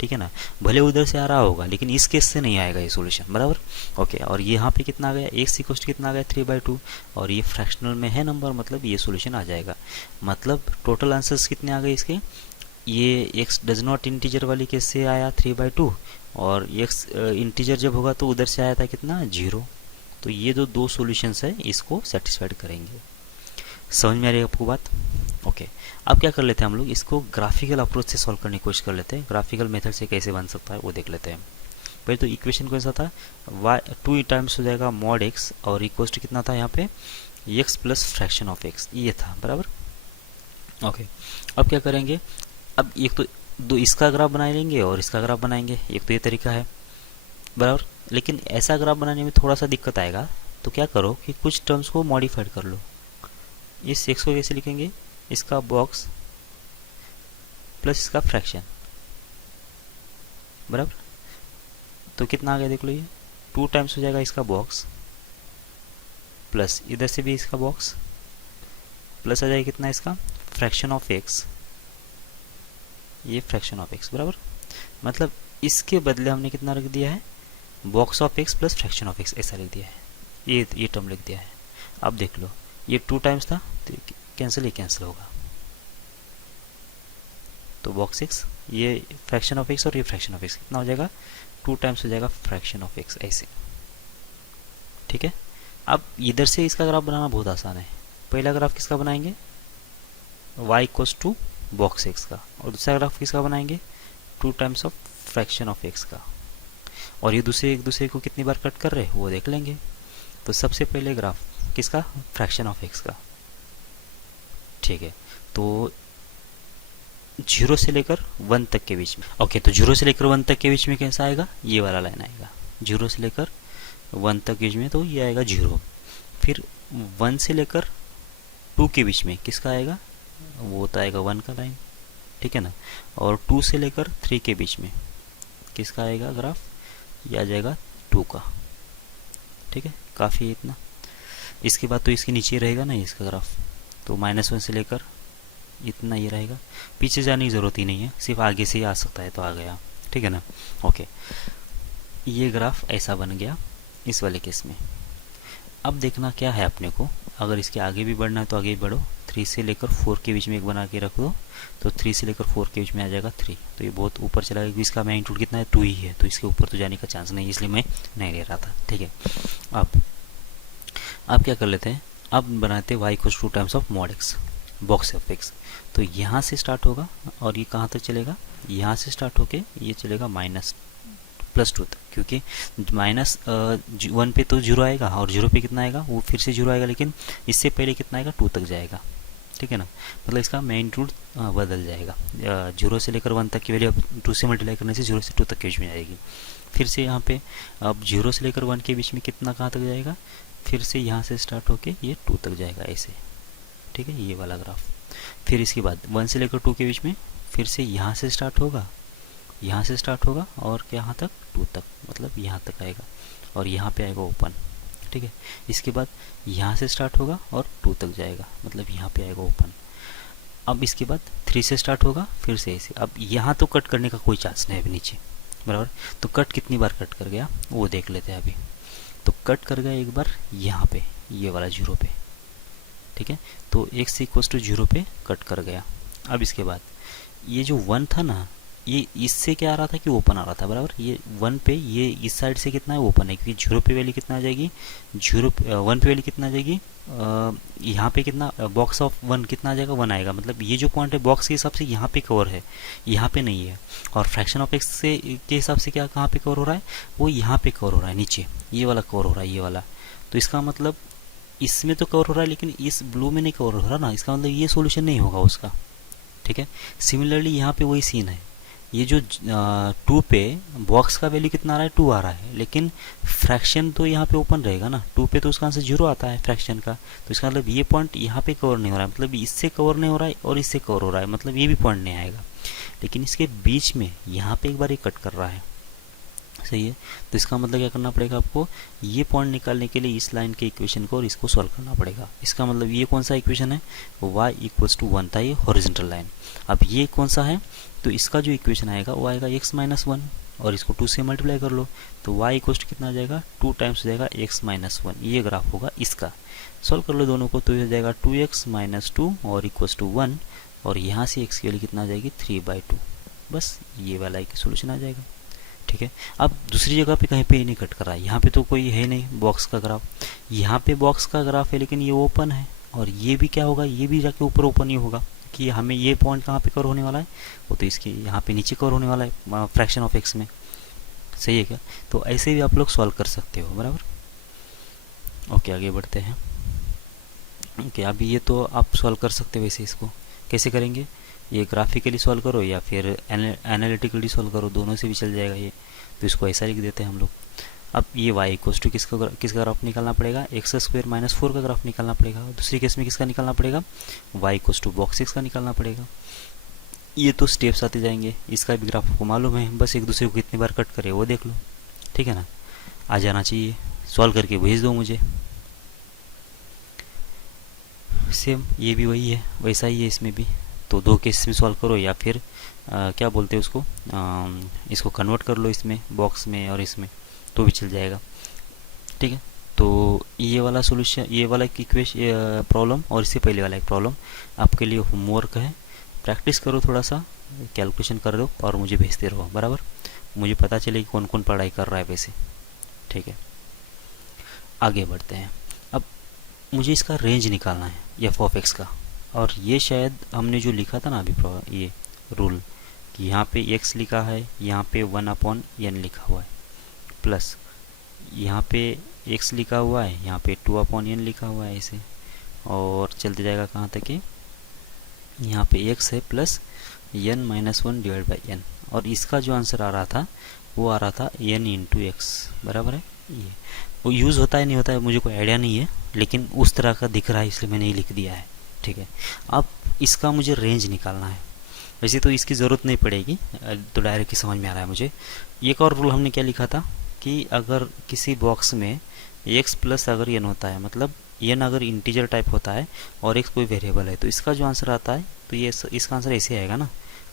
ठीक है ना। भले उधर से आ रहा होगा लेकिन इस केस से नहीं आएगा ये सॉल्यूशन, बराबर। ओके, और यहाँ पे कितना आ गया, x इक्वल टू कितना आ गया 3/2, और ये फ्रैक्शनल में है नंबर, मतलब ये सॉल्यूशन आ जाएगा। मतलब टोटल आंसर्स कितने आ गए इसके, ये x डज नॉट इंटीजर वाली केस से आया 3/2, और x इंटीजर जब होगा तो उधर से आया था कितना 0। तो ये जो 2 सॉल्यूशंस है इसको सेटिस्फाइड करेंगे। समझ में आ रही है आपको बात। ओके, अब क्या कर लेते हैं हम लोग, इसको ग्राफिकल अप्रोच से सॉल्व करने की कोशिश कर लेते हैं। ग्राफिकल मेथड से कैसे बन सकता है वो देख लेते हैं। पहले तो इक्वेशन कैसा था, y 2 टाइम्स हो जाएगा मॉड x, और इक्वल्स टू कितना था यहाँ पे, x plus fraction of x, ये था, बराबर। ओके, अब क्या करेंगे, अब एक तो दो इसका ग्राफ बना लेंगे और इसका ग्राफ बनाएंगे, एक तो ये तरीका है, बराबर। लेकिन ऐसा ग्राफ बनाने में थोड़ा सा दिक्कत आएगा, तो क्या करो कि कुछ टर्म्स को मॉडिफाइड कर लो। इस x को कैसे लिखेंगे, इसका बॉक्स प्लस इसका फ्रैक्शन, बराबर। तो कितना आ गया देख लो, ये 2 टाइम्स हो जाएगा इसका बॉक्स, प्लस इधर से भी इसका बॉक्स, प्लस आ जाएगा कितना इसका फ्रैक्शन ऑफ x, ये फ्रैक्शन ऑफ x, बराबर। मतलब इसके बदले हमने कितना रख दिया है, box of x plus fraction of x, ऐसा लिख दिया है, ये टर्म लिख दिया है। अब देख लो ये 2 टाइम्स था तो कैंसिल, ये कैंसिल होगा, तो बॉक्स x, ये फ्रैक्शन ऑफ x और ये फ्रैक्शन ऑफ x कितना हो जाएगा, 2 टाइम्स हो जाएगा फ्रैक्शन ऑफ x, ऐसे, ठीक है। अब इधर से इसका ग्राफ बनाना बहुत आसान है। पहला ग्राफ किसका बनाएंगे, y equals to box x का, और दूसरा ग्राफ किसका बनाएंगे, two times of fraction of x का, और ये दूसरे एक दूसरे को कितनी बार कट कर रहे हैं वो देख लेंगे। तो सबसे पहले ग्राफ किसका, फ्रैक्शन ऑफ एक्स का, ठीक है। तो 0 से लेकर 1 तक के बीच में, ओके, तो 0 से लेकर 1 तक के बीच में कैसा आएगा, ये वाला लाइन आएगा। 0 से लेकर 1 तक के बीच में तो ये आएगा 0। फिर 1 से लेकर 2 के बीच में किसका आएगा, वो तो आएगा 1 का लाइन, ठीक है ना। और 2 से लेकर 3 के बीच में किसका आएगा ग्राफ, ये आ जाएगा 2 का, ठीक है। काफ़ी इतना, इसके बाद तो इसके नीचे रहेगा ना इसका ग्राफ, तो -1 से लेकर इतना ये रहेगा। पीछे जाने की ज़रूरत ही नहीं है, सिर्फ आगे से ही आ सकता है, तो आ गया, ठीक है ना। ओके, ये ग्राफ ऐसा बन गया इस वाले केस में। अब देखना क्या है अपने को, अगर इसके आगे भी बढ़ना है तो आगे भी बढ़ो। 3 से लेकर 4 के बीच में एक बना के रख दो, तो 3 से लेकर 4 के बीच में आ जाएगा 3। तो ये बहुत ऊपर चला गया, इसका मैग्नीट्यूड कितना है, 2 ही है, तो इसके ऊपर तो जाने का चांस नहीं, इसलिए मैं नहीं ले रहा था, ठीक है। अब क्या कर लेते हैं, अब बनाते हैं y equals to times of mod x box of x। तो यहाँ से स्टार्ट होगा और ये कहाँ तक चलेगा, यहाँ से स्टार्ट होके ये चलेगा +2 तक, क्योंकि -1 पे तो 0 आएगा और 0 पे कितना आएगा, वो फिर से 0 आएगा, लेकिन इससे पहले कितना आएगा, 2 तक जाएगा, ठीक है ना। मतलब इसका मैग्नीट्यूड बदल जाएगा। 0 से लेकर 1 तक की वैल्यू अब 2 से मल्टीप्लाई करने से 0 से 2 तक के बीच में जाएगी। फिर से यहाँ पे अब 0 से लेकर 1 के बीच में कितना कहाँ तक जाएगा, फिर से यहाँ से स्टार्ट होके ये 2 तक जाएगा ऐसे, ठीक है, ये वाला ग्राफ। फिर इसके बाद 1 से लेकर 2 के बीच में फिर से यहाँ से स्टार्ट होगा, यहाँ से स्टार्ट होगा और यहाँ तक 2 तक, मतलब यहाँ तक आएगा और यहाँ पे आएगा ओपन, ठीक है। इसके बाद यहाँ से स्टार्ट होगा और 2 तक जाएगा, मतलब यहाँ पे आएगा ओपन। अब इसके बाद 3 से स्टार्ट होगा, फिर से ऐसे। अब यहाँ तो कट करने का कोई चांस नहीं है अभी नीचे, बराबर। तो कट कितनी बार कट कर गया वो देख लेते हैं अभी। तो कट कर गया एक बार यहाँ पे, ये वाला 0 पे, ठीक है। तो x इक्वल्स टू 0 पे कट कर गया। अब इसके बाद ये जो 1 था ना, ये इससे क्या आ रहा था कि ओपन आ रहा था, बराबर। ये 1 पे, ये इस साइड से कितना है, ओपन है, क्योंकि 0 पे वैल्यू कितना आ जाएगी, 1 पे वैल्यू कितना आ जाएगी, यहाँ पे कितना, बॉक्स ऑफ 1 कितना आ जाएगा, 1 आएगा। मतलब ये जो पॉइंट है बॉक्स के हिसाब से यहाँ पे कवर है, यहाँ पे नहीं है। और फ्रैक्शन ऑफ एक्स से के हिसाब से क्या कहाँ पे कवर हो रहा है, वो यहाँ पे कवर हो रहा है, नीचे ये वाला कवर हो रहा है, ये वाला। तो इसका मतलब इसमें तो कवर हो रहा है, लेकिन इस ब्लू में नहीं कवर हो रहा ना, इसका मतलब ये सोल्यूशन नहीं होगा उसका, ठीक है। सिमिलरली यहाँ पे वही सीन है, ये जो 2 पे बॉक्स का वैल्यू कितना आ रहा है, 2 आ रहा है, लेकिन फ्रैक्शन तो यहाँ पे ओपन रहेगा ना, 2 पे तो उसका आंसर 0 आता है फ्रैक्शन का। तो इसका मतलब ये पॉइंट यहाँ पे कवर नहीं हो रहा है, मतलब इससे कवर नहीं हो रहा है और इससे कवर हो रहा है, मतलब ये भी पॉइंट नहीं आएगा। लेकिन इसके बीच में यहाँ पे एक बार ये कट कर रहा है, सही है। तो इसका मतलब क्या करना पड़ेगा आपको, ये पॉइंट निकालने के लिए इस लाइन के इक्वेशन को और इसको सॉल्व करना पड़ेगा। इसका मतलब ये कौन सा इक्वेशन है, y इक्वल्स टू 1 था, ये हॉरिजॉन्टल लाइन। अब ये कौन सा है, तो इसका जो इक्वेशन आएगा वो आएगा x-1 और इसको 2 से मल्टीप्लाई कर लो, तो y इक्वल्स टू कितना आ जाएगा, 2 टाइम्स हो जाएगा x-1। ये ग्राफ होगा इसका, सॉल्व कर लो दोनों को, तो ये हो जाएगा 2x-2 और इक्वल्स टू 1, और यहाँ से x की वैल्यू कितना आ जाएगी, 3/2। बस ये वाला एक सोल्यूशन आ जाएगा, ठीक है। अब दूसरी जगह पे कहीं पे ही नहीं कट कर रहा है, यहाँ पे तो कोई है नहीं बॉक्स का ग्राफ, यहाँ पे बॉक्स का ग्राफ है लेकिन ये ओपन है, और ये भी क्या होगा, ये भी जाके ऊपर ओपन ही होगा, कि हमें ये पॉइंट कहाँ पे कवर होने वाला है, वो तो इसके यहाँ पे नीचे कवर होने वाला है फ्रैक्शन ऑफ एक्स में, सही है क्या। तो ऐसे भी आप लोग सॉल्व कर सकते हो, बराबर। ओके, आगे बढ़ते हैं। ओके, अभी ये तो आप सॉल्व कर सकते हो, वैसे इसको कैसे करेंगे, ये ग्राफिकली सॉल्व करो या फिर एनालिटिकली सॉल्व करो, दोनों से भी चल जाएगा ये। तो इसको ऐसा लिख देते हैं हम लोग। अब ये y इक्वल्स टू किसका ग्राफ निकालना पड़ेगा, x² - 4 का ग्राफ निकालना पड़ेगा। दूसरी केस में किसका निकालना पड़ेगा, y equals to box x का निकालना पड़ेगा। ये तो स्टेप्स आते जाएंगे, इसका भी ग्राफ आपको मालूम है, बस एक दूसरे को कितनी बार कट करे वो देख लो, ठीक है ना। आ जाना चाहिए, सॉल्व करके भेज दो मुझे। सेम ये भी वही है, वैसा ही है इसमें भी। तो 2 केस में सॉल्व करो या फिर क्या बोलते हैं उसको, इसको कन्वर्ट कर लो इसमें बॉक्स में और इसमें, तो भी चल जाएगा, ठीक है। तो ये वाला सॉल्यूशन, ये वाला एक इक्वेशन प्रॉब्लम और इससे पहले वाला एक प्रॉब्लम आपके लिए होमवर्क है, प्रैक्टिस करो, थोड़ा सा कैलकुलेशन कर दो और मुझे भेजते रहो, बराबर। मुझे पता चले कि कौन कौन पढ़ाई कर रहा है वैसे, ठीक है। आगे बढ़ते हैं। अब मुझे इसका रेंज निकालना है f ऑफ x का, और ये शायद हमने जो लिखा था ना अभी ये रूल, कि यहाँ पे x लिखा है, यहाँ पे 1/n लिखा हुआ है, प्लस यहाँ पे x लिखा हुआ है, यहाँ पे 2/n लिखा हुआ है ऐसे, और चलते जाएगा कहाँ तक कि यहाँ पे x है प्लस n-1/n, और इसका जो आंसर आ रहा था वो आ रहा था n इंटू एक्स, बराबर है। ये वो यूज़ होता है नहीं होता है मुझे कोई आइडिया नहीं है, लेकिन उस तरह का दिख रहा है इसलिए मैंने ये लिख दिया है, ठीक है। अब इसका मुझे रेंज निकालना है, वैसे तो इसकी ज़रूरत नहीं पड़ेगी, तो डायरेक्ट ही समझ में आ रहा है मुझे। एक और रूल हमने क्या लिखा था कि अगर किसी बॉक्स में x प्लस अगर n होता है, मतलब n अगर इंटीजर टाइप होता है और x कोई वेरिएबल है, तो इसका जो आंसर आता है तो ये इसका आंसर ऐसे आएगा ना,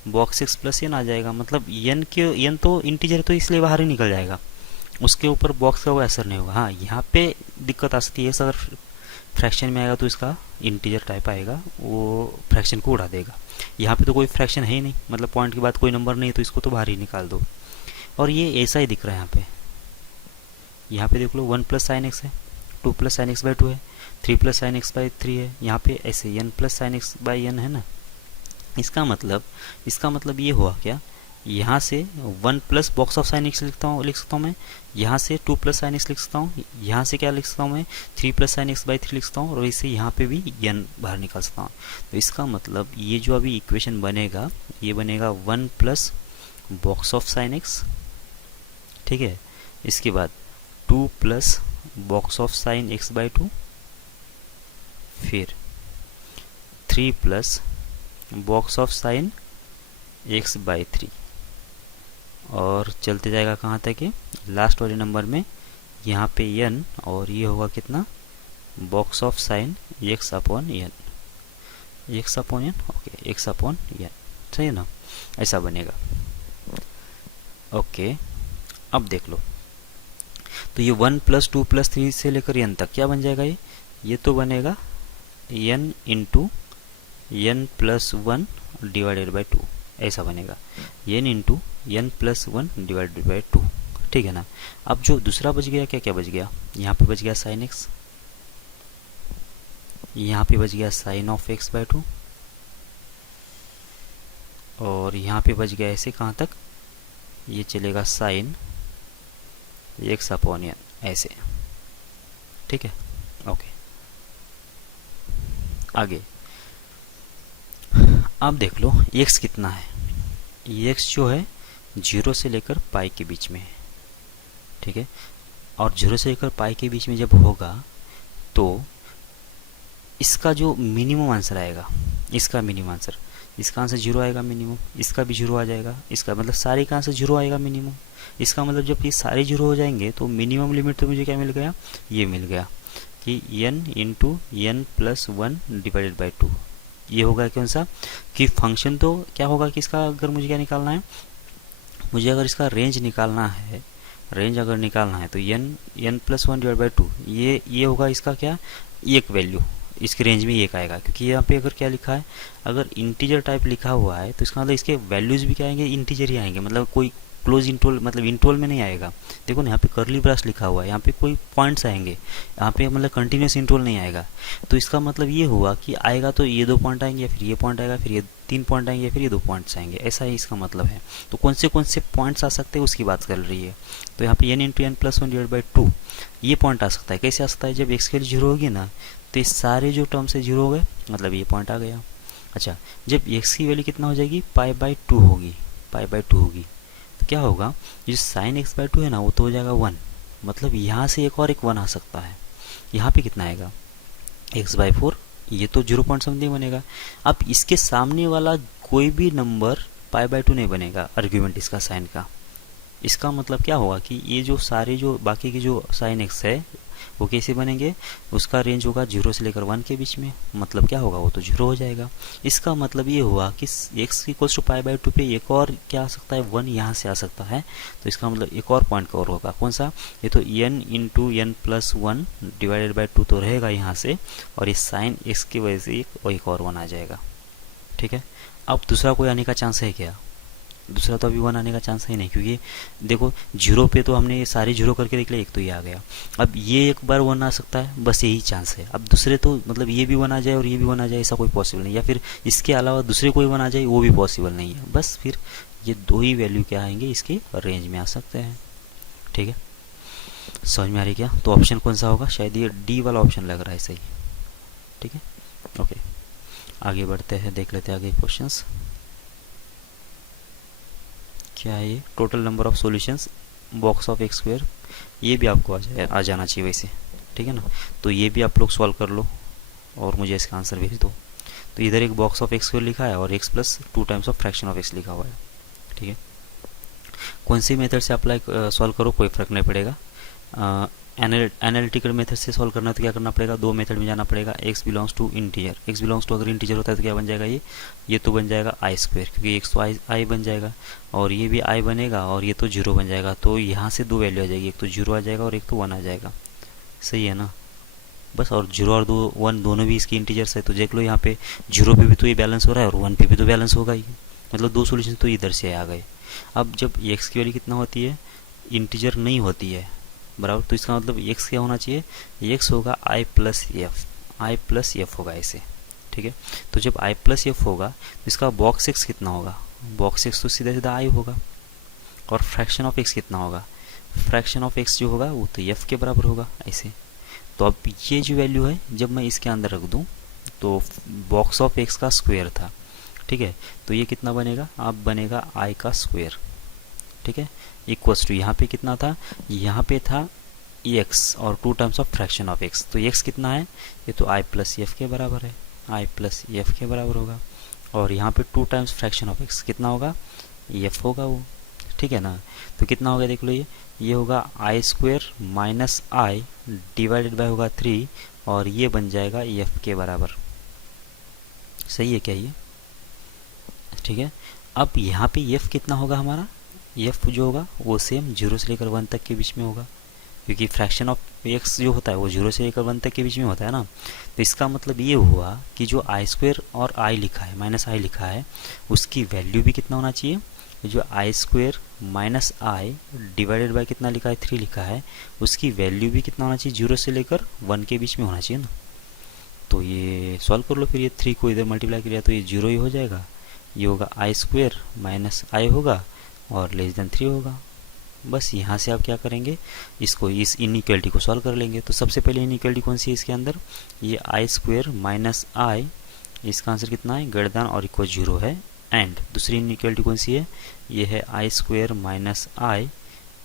बॉक्स x प्लस n आ जाएगा। मतलब n तो इंटीजर है तो इसलिए बाहर ही निकल जाएगा, उसके ऊपर बॉक्स का कोई असर नहीं होगा। हाँ, यहाँ पे दिक्कत आ सकती है, अगर फ्रैक्शन में आएगा तो इसका इंटीजर टाइप आएगा, वो फ्रैक्शन को उड़ा देगा। यहाँ पे तो कोई फ्रैक्शन है ही नहीं, मतलब पॉइंट के बाद कोई नंबर नहीं है, तो इसको तो बाहर ही निकाल दो। और ये ऐसा ही दिख रहा है यहाँ पे देख लो 1 प्लस साइन एक्स है, 2 प्लस साइन एक्स बाई 2 है, 3 प्लस साइन एक्स बाई 3 है, यहाँ पे ऐसे n plus sine x by n है ना। इसका मतलब ये हुआ क्या, यहाँ से 1 plus box of sine x लिख सकता हूँ मैं, यहाँ से 2 प्लस साइन एक्स लिख सकता हूँ, यहाँ से क्या लिख सकता हूँ मैं, 3 प्लस साइन एक्स बाई 3 लिख सकता हूँ, और इसे यहाँ पे भी n बाहर निकाल सकता हूँ। तो इसका मतलब ये जो अभी इक्वेशन बनेगा, ये बनेगा 1 plus box of sine x, ठीक है, इसके बाद 2 plus box of sine x by 2, फिर 3 plus box of sine x by 3, और चलते जाएगा कहाँ तक है, लास्ट वाले नंबर में यहाँ पे n, और ये होगा कितना, box of sine x upon n, okay, x upon n, सही है ना, ऐसा बनेगा। ओके, अब देख लो, तो ये 1 प्लस 2 प्लस 3 से लेकर n तक क्या बन जाएगा, ये तो बनेगा n into n plus 1 divided by 2, ऐसा बनेगा, n into n plus 1 divided by 2, ठीक है ना। अब जो दूसरा बच गया, क्या क्या बच गया, यहाँ पे बच गया साइन x, यहाँ पे बच गया साइन ऑफ x बाई 2, और यहाँ पे बच गया ऐसे कहाँ तक, ये चलेगा साइन x अपॉन n, ऐसे, ठीक है। ओके, आगे अब देख लो x कितना है, x जो है 0 से लेकर पाई के बीच में है, ठीक है, और 0 से लेकर पाई के बीच में जब होगा तो इसका जो मिनिमम आंसर आएगा, इसका आंसर 0 आएगा मिनिमम, इसका भी 0 आ जाएगा, इसका मतलब सारे का आंसर 0 आएगा मिनिमम। इसका मतलब जब ये सारे 0 हो जाएंगे तो मिनिमम लिमिट तो मुझे क्या मिल गया, ये मिल गया कि n into n plus 1 divided by 2, ये होगा कौन सा, कि फंक्शन तो क्या होगा कि इसका अगर मुझे क्या निकालना है, मुझे अगर इसका रेंज निकालना है, तो n प्लस 1 डिवाइड बाई 2, ये होगा इसका क्या, एक वैल्यू, इसकी रेंज में एक आएगा, क्योंकि यहाँ पे अगर क्या लिखा है, अगर इंटीजर टाइप लिखा हुआ है तो इसका मतलब इसके वैल्यूज भी क्या आएंगे, इंटीजर ही आएंगे, मतलब कोई क्लोज इंटोल, मतलब इंटोल में नहीं आएगा। देखो ना यहाँ पे कर्ली ब्रैकेट लिखा हुआ है, यहाँ पे कोई पॉइंट्स आएंगे, यहाँ पे मतलब कंटिन्यूस इंटोल नहीं आएगा। तो इसका मतलब ये हुआ कि आएगा तो ये 2 पॉइंट आएंगे, या फिर ये पॉइंट आएगा, फिर ये 3 पॉइंट आएंगे, या फिर ये 2 पॉइंट्स आएंगे, ऐसा ही इसका मतलब है। तो कौन से पॉइंट्स आ सकते हैं उसकी बात कर रही है। तो यहाँ पे n into n plus 1 divide by 2 ये पॉइंट आ सकता है। कैसे आ सकता है, जब x की वैल्यू 0 होगी ना तो ये सारे जो टर्म से 0 हो गए, मतलब ये पॉइंट आ गया। अच्छा, जब x की वैल्यू कितना हो जाएगी, पाई बाई 2 होगी, तो क्या होगा, जो साइन एक्स बाई 2 है ना वो तो हो जाएगा 1, मतलब यहाँ से एक और एक 1 आ सकता है। यहाँ पे कितना आएगा, x बाई 4, ये तो 0 पॉइंट समथिंग बनेगा। अब इसके सामने वाला कोई भी नंबर पाई बाई 2 नहीं बनेगा, आर्ग्यूमेंट इसका साइन का। इसका मतलब क्या होगा कि ये जो सारे जो बाकी के जो साइन एक्स है वो कैसे बनेंगे, उसका रेंज होगा 0 से लेकर 1 के बीच में, मतलब क्या होगा, वो तो 0 हो जाएगा। इसका मतलब ये हुआ कि x equals to pi by 2 पे एक और क्या आ सकता है, 1 यहाँ से आ सकता है। तो इसका मतलब एक और पॉइंट कवर होगा, कौन सा, ये तो n into n plus 1 divided by 2 तो रहेगा यहाँ से, और इस साइन x की वजह से एक और 1 आ जाएगा। ठीक है, अब दूसरा कोई आने का चांस है क्या, दूसरा तो अभी 1 आने का चांस है नहीं, क्योंकि देखो 0 पे तो हमने ये सारे 0 करके देख लिया, एक तो ये आ गया। अब ये एक बार 1 आ सकता है, बस यही चांस है। अब दूसरे तो मतलब ये भी 1 आ जाए और ये भी 1 आ जाए, ऐसा कोई पॉसिबल नहीं, या फिर इसके अलावा दूसरे कोई 1 आ जाए वो भी पॉसिबल नहीं है। बस फिर ये दो ही वैल्यू क्या आएंगे, इसके रेंज में आ सकते हैं। ठीक है, समझ में आ रही क्या? तो ऑप्शन कौन सा होगा? शायद ये डी वाला ऑप्शन लग रहा है सही। ठीक है, ओके, आगे बढ़ते हैं, देख लेते हैं आगे क्वेश्चंस। क्या है ये? Total number of solutions box of x square, ये भी आपको आ जाना चाहिए वैसे। ठीक है ना, तो ये भी आप लोग सॉल्व कर लो और मुझे इसका आंसर भेज दो। तो इधर एक बॉक्स ऑफ एक्स स्क्वायर लिखा है और x plus 2 times of fraction of x लिखा हुआ है। ठीक है, कौन सी मेथड से अप्लाई सॉल्व करो कोई फ़र्क नहीं पड़ेगा। एनालिटिकल मेथड से सॉल्व करना तो क्या करना पड़ेगा, दो मेथड में जाना पड़ेगा। X belongs to integer, x belongs to अगर इंटीजर होता है तो क्या बन जाएगा, ये तो बन जाएगा आई स्क्वायर, क्योंकि एक्स तो आई बन जाएगा और ये भी आई बनेगा और ये तो जीरो बन जाएगा। तो यहाँ से दो वैल्यू आ जाएगी, एक तो जीरो आ जाएगा और एक तो वन आ जाएगा। सही है ना, बस। और जीरो और दो वन दोनों भी इसकी इंटीजर्स है, तो देख लो यहाँ पे जीरो पे भी तो ये बैलेंस हो रहा है और वन पे भी तो बैलेंस होगा ही, मतलब दो सोल्यूशन तो इधर से आ गए। अब जब एक्स की वैल्यू कितना होती है, इंटीजर नहीं होती है बराबर, तो इसका मतलब एक्स क्या होना चाहिए, एक्स होगा आई प्लस एफ होगा ऐसे। ठीक है, तो जब आई प्लस एफ होगा तो इसका बॉक्स एक्स कितना होगा, बॉक्स एक्स तो सीधा सीधा आई होगा। और फ्रैक्शन ऑफ एक्स कितना होगा, फ्रैक्शन ऑफ एक्स जो होगा वो तो एफ के बराबर होगा ऐसे। तो अब ये जो वैल्यू है जब मैं इसके अंदर रख दूं तो बॉक्स ऑफ एक्स का स्क्वायर था। ठीक है, तो ये कितना बनेगा, अब बनेगा आई का स्क्वायर। ठीक है, इक्वल्स टू यहाँ पे कितना था, यहाँ पे था एक्स और 2 times of fraction of x. तो एक्स कितना है, ये तो आई प्लस एफ के बराबर है, आई प्लस एफ के बराबर होगा। और यहाँ पे 2 टाइम्स फ्रैक्शन ऑफ एक्स कितना होगा, एफ होगा वो। ठीक है ना, तो कितना होगा देख लो, ये होगा i square minus i divided by होगा 3 और ये बन जाएगा एफ के बराबर। सही है क्या ये? ठीक है, अब यहाँ पे एफ कितना होगा हमारा, एफ जो होगा वो सेम 0 से लेकर 1 तक के बीच में होगा, क्योंकि फ्रैक्शन ऑफ एक्स जो होता है वो 0 से लेकर 1 तक के बीच में होता है ना। तो इसका मतलब ये हुआ कि जो आई स्क्वायर और आई लिखा है माइनस आई लिखा है उसकी वैल्यू भी कितना होना चाहिए, जो i square minus i divided by कितना लिखा है 3 लिखा है, उसकी वैल्यू भी कितना होना चाहिए, 0 से लेकर 1 के बीच में होना चाहिए ना। तो ये सॉल्व कर लो फिर, ये 3 को इधर मल्टीप्लाई किया तो ये 0 ही हो जाएगा। ये होगा आई स्क्वायर माइनस आई होगा और लेस देन 3 होगा। बस यहाँ से आप क्या करेंगे, इसको इस इनइक्वालिटी को सॉल्व कर लेंगे। तो सबसे पहले इनइक्वालिटी कौन सी है इसके अंदर, ये आई स्क्वायर माइनस आई, इसका आंसर कितना है, ग्रेटर देन और इक्वल 0 है। एंड दूसरी इनइक्वालिटी कौन सी है, ये है आई स्क्वायर माइनस आई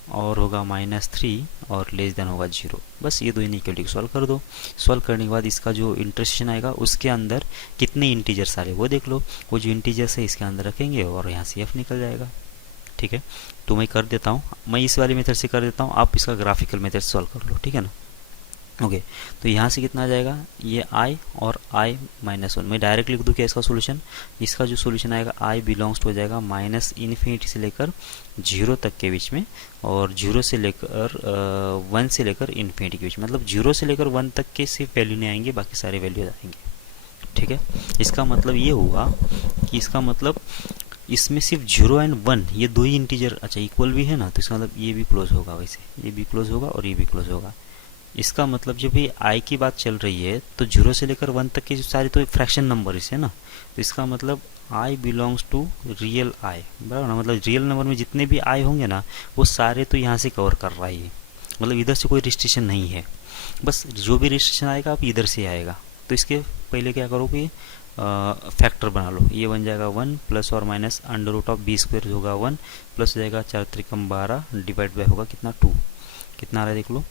और होगा -3 और लेस देन होगा 0। बस ये दो इनइक्वालिटी को सॉल्व कर दो। सॉल्व करने के बाद इसका जो इंटरसेक्शन आएगा उसके अंदर कितने इंटीजर्स आ रहे वो देख लो, वो जो इंटीजर्स है इसके अंदर रखेंगे और यहाँ से एफ निकल जाएगा। ठीक है, तो मैं कर देता हूँ, मैं इस वाली मेथड से कर देता हूँ, आप इसका ग्राफिकल मेथड सॉल्व कर लो। ठीक है ना, ओके। तो यहाँ से कितना आ जाएगा, ये आई और आई -1, मैं डायरेक्ट लिख दूँ क्या इसका सोल्यूशन, इसका जो सोल्यूशन आएगा आई बिलोंग्स टू हो जाएगा -इन्फिनिटी से लेकर 0 तक के बीच में और 0 से लेकर 1 से लेकर इन्फिनिटी के बीच में, मतलब 0 से लेकर 1 तक के सिर्फ वैल्यू नहीं आएंगे, बाकी सारे वैल्यू आएंगे। ठीक है, इसका मतलब ये हुआ कि इसका मतलब इसमें सिर्फ 0 एंड 1 ये दो ही इंटीजर अच्छा इक्वल भी है ना, तो इसका मतलब ये भी क्लोज होगा, वैसे ये भी क्लोज होगा और ये भी क्लोज होगा। इसका मतलब जब ये आई की बात चल रही है तो 0 से लेकर 1 तक के जो सारे तो फ्रैक्शन नंबर है ना, तो इसका मतलब आई बिलोंग्स टू रियल आई, बराबर ना, मतलब रियल नंबर में जितने भी आई होंगे ना वो सारे तो यहाँ से कवर कर रहा है, मतलब इधर से कोई रिस्ट्रिक्शन नहीं है, बस जो भी रिस्ट्रिक्शन आएगा आप इधर से आएगा। तो इसके पहले क्या करो कि फैक्टर बना लो, ये बन जाएगा 1 प्लस और minus under root of b square होगा 1 प्लस हो जाएगा 4 त्रिकम 12 डिवाइड बाय होगा कितना 2, कितना आ रहा है देख लो,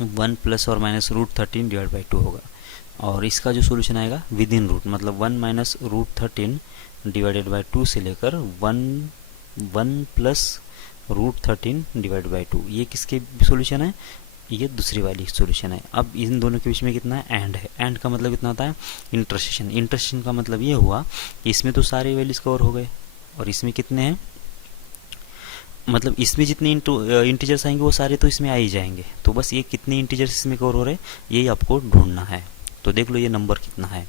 1 प्लस और माइनस √13 डिवाइड बाई 2 होगा। और इसका जो सोल्यूशन आएगा विद इन रूट, मतलब 1 माइनस √13 डिवाइडेड बाई 2 से लेकर 1 प्लस √13 डिवाइड बाई 2, ये किसके सोल्यूशन है, ये दूसरी वाली सोल्यूशन है। अब इन दोनों के बीच में कितना है, एंड है, एंड का मतलब कितना होता है, इंटरसेक्शन। इंटरसेक्शन का मतलब ये हुआ कि इसमें तो सारे वैल्यूज कवर हो गए और इसमें कितने हैं, मतलब इसमें जितने इंटीजर्स आएंगे वो सारे तो इसमें आ ही जाएंगे। तो बस ये कितने इंटीजर्स इसमें कवर हो रहे हैं यही आपको ढूंढना है। तो देख लो ये नंबर कितना है,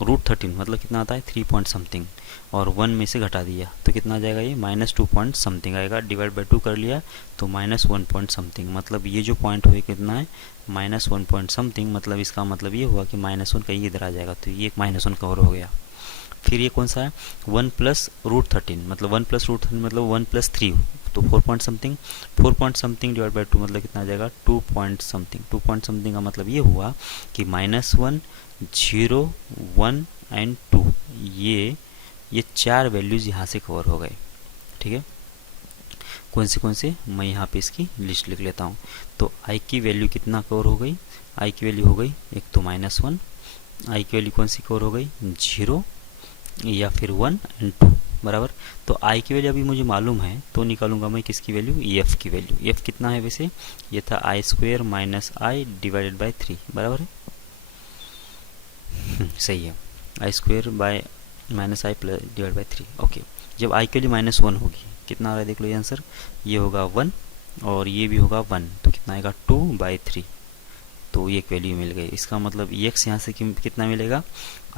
√13 मतलब कितना आता है 3 पॉइंट समथिंग और 1 में से घटा दिया तो कितना आ जाएगा, ये -2 पॉइंट समथिंग आएगा, डिवाइड बाई 2 कर लिया तो -1 पॉइंट समथिंग, मतलब ये जो पॉइंट हुए कितना है -1 पॉइंट समथिंग, मतलब इसका मतलब ये हुआ कि -1 कहीं इधर आ जाएगा, तो ये एक -1 कवर हो गया। फिर ये कौन सा है, 1+√13, मतलब 1+√13 मतलब 1+3, तो 4 point something, 4 point something divide by 2 मतलब कितना आ जाएगा, 2 पॉइंट समथिंग। 2 पॉइंट समथिंग का मतलब ये हुआ कि -1, 0, 1 एंड 2, ये 4 वैल्यूज़ यहाँ से कवर हो गए। ठीक है, कौन से मैं यहाँ पे इसकी लिस्ट लिख लेता हूँ। तो आई की वैल्यू कितना कवर हो गई, आई की वैल्यू हो गई एक तो -1, आई की वैल्यू कौन सी कवर हो गई, 0 या फिर 1 एंड 2 बराबर। तो आई की वैल्यू अभी मुझे मालूम है, तो निकालूंगा मैं किसकी वैल्यू, एफ की वैल्यू। एफ कितना है वैसे, ये था i² - i डिवाइडेड बाई 3 बराबर है। सही है, i² - i divide by 3। Okay, जब आई की वैल्यू -1 होगी, कितना आ रहा है देख लो ये आंसर, ये होगा 1 और ये भी होगा 1, तो कितना आएगा 2/3। तो ये एक वैल्यू मिल गई। इसका मतलब x यहाँ से कितना मिलेगा,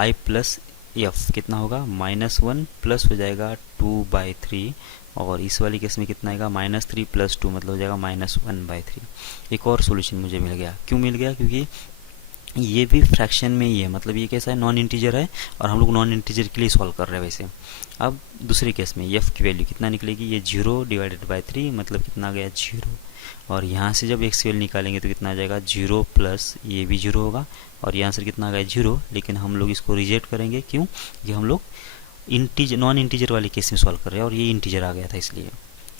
i प्लस एफ कितना होगा, -1 प्लस हो जाएगा 2/3, और इस वाली केस में कितना आएगा, -3 + 2 मतलब हो जाएगा -1/3। एक और सोल्यूशन मुझे मिल गया। क्यों मिल गया, क्योंकि ये भी फ्रैक्शन में ही है, मतलब ये कैसा है, नॉन इंटीजर है, और हम लोग नॉन इंटीजर के लिए सॉल्व कर रहे हैं वैसे। अब दूसरे केस में एफ की वैल्यू कितना निकलेगी, ये 0 डिवाइडेड बाई 3 मतलब कितना आ गया 0, और यहाँ से जब एक्स की वैल्यू निकालेंगे तो कितना आ जाएगा 0 प्लस ये भी 0 होगा, और ये आंसर कितना आ गया 0। लेकिन हम लोग इसको रिजेक्ट करेंगे, क्यों, कि हम लोग नॉन इंटीजर वाले केस में सॉल्व कर रहे हैं और ये इंटीजर आ गया था इसलिए।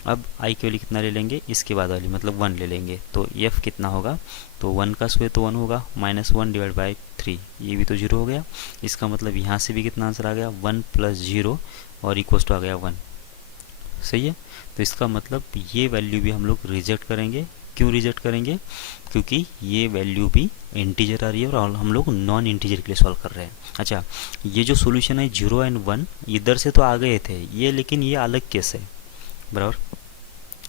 अब आई की वैल्यू कितना ले लेंगे, इसके बाद वाली मतलब 1 ले लेंगे, तो एफ कितना होगा, तो 1 का स्क्वायर तो 1 होगा, -1 डिवाइड बाई 3 ये भी तो 0 हो गया। इसका मतलब यहाँ से भी कितना आंसर आ गया, 1 + 0 और इक्वल्स टू आ गया 1। सही है, तो इसका मतलब ये वैल्यू भी हम लोग रिजेक्ट करेंगे। क्यों रिजेक्ट करेंगे, क्योंकि ये वैल्यू भी इंटीजर आ रही है और हम लोग नॉन इंटीजर के लिए सॉल्व कर रहे हैं। अच्छा, ये जो सोल्यूशन है 0 एंड 1 इधर से तो आ गए थे ये, लेकिन ये अलग केस है बराबर,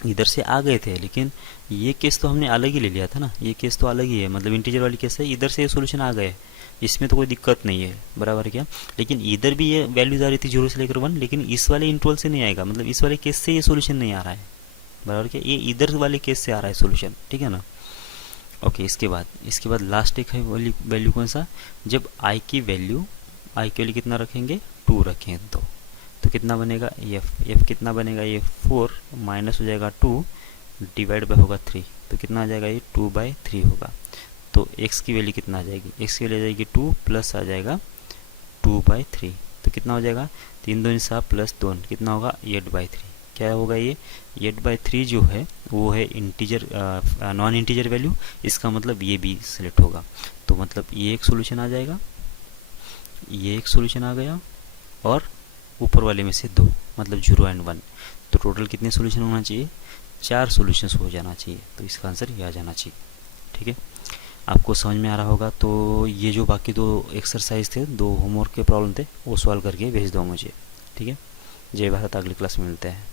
इधर से आ गए थे, लेकिन ये केस तो हमने अलग ही ले लिया था ना, ये केस तो अलग ही है, मतलब इंटीजर वाली केस है, इधर से ये सोल्यूशन आ गए, इसमें तो कोई दिक्कत नहीं है बराबर है क्या। लेकिन इधर भी ये वैल्यूज आ रही थी 0 से लेकर 1, लेकिन इस वाले इंटरवल से नहीं आएगा, मतलब इस वाले केस से ये सोल्यूशन नहीं आ रहा है बराबर क्या, ये इधर वाले केस से आ रहा है सोल्यूशन। ठीक है ना। ओके, इसके बाद लास्ट एक है वैल्यू कौन सा, जब आई की वैल्यू कितना रखेंगे, 2 रखें तो कितना बनेगा, एफ कितना बनेगा, ये 4 माइनस हो जाएगा 2 डिवाइड बाय होगा 3, तो कितना आ जाएगा, ये 2/3 होगा। तो x की वैल्यू कितना आ जाएगी, x की वैल्यू आ जाएगी 2 प्लस आ जाएगा 2/3, तो कितना हो जाएगा, 3 2 7 प्लस 2 कितना होगा 8/3। क्या होगा ये 8/3 जो है वो है इंटीजर नॉन इंटीजर वैल्यू, इसका मतलब ये भी सिलेक्ट होगा। तो मतलब ये एक सोल्यूशन आ जाएगा, ये एक सोल्यूशन आ गया, और ऊपर वाले में से 2 मतलब 0 एंड 1। तो टोटल कितने सोल्यूशन होना चाहिए, 4 सोल्यूशंस हो जाना चाहिए। तो इसका आंसर ये आ जाना चाहिए। ठीक है, आपको समझ में आ रहा होगा। तो ये जो बाकी 2 एक्सरसाइज थे, 2 होमवर्क के प्रॉब्लम थे, वो सॉल्व करके भेज दो मुझे। ठीक है, जय भारत, अगली क्लास में मिलते हैं।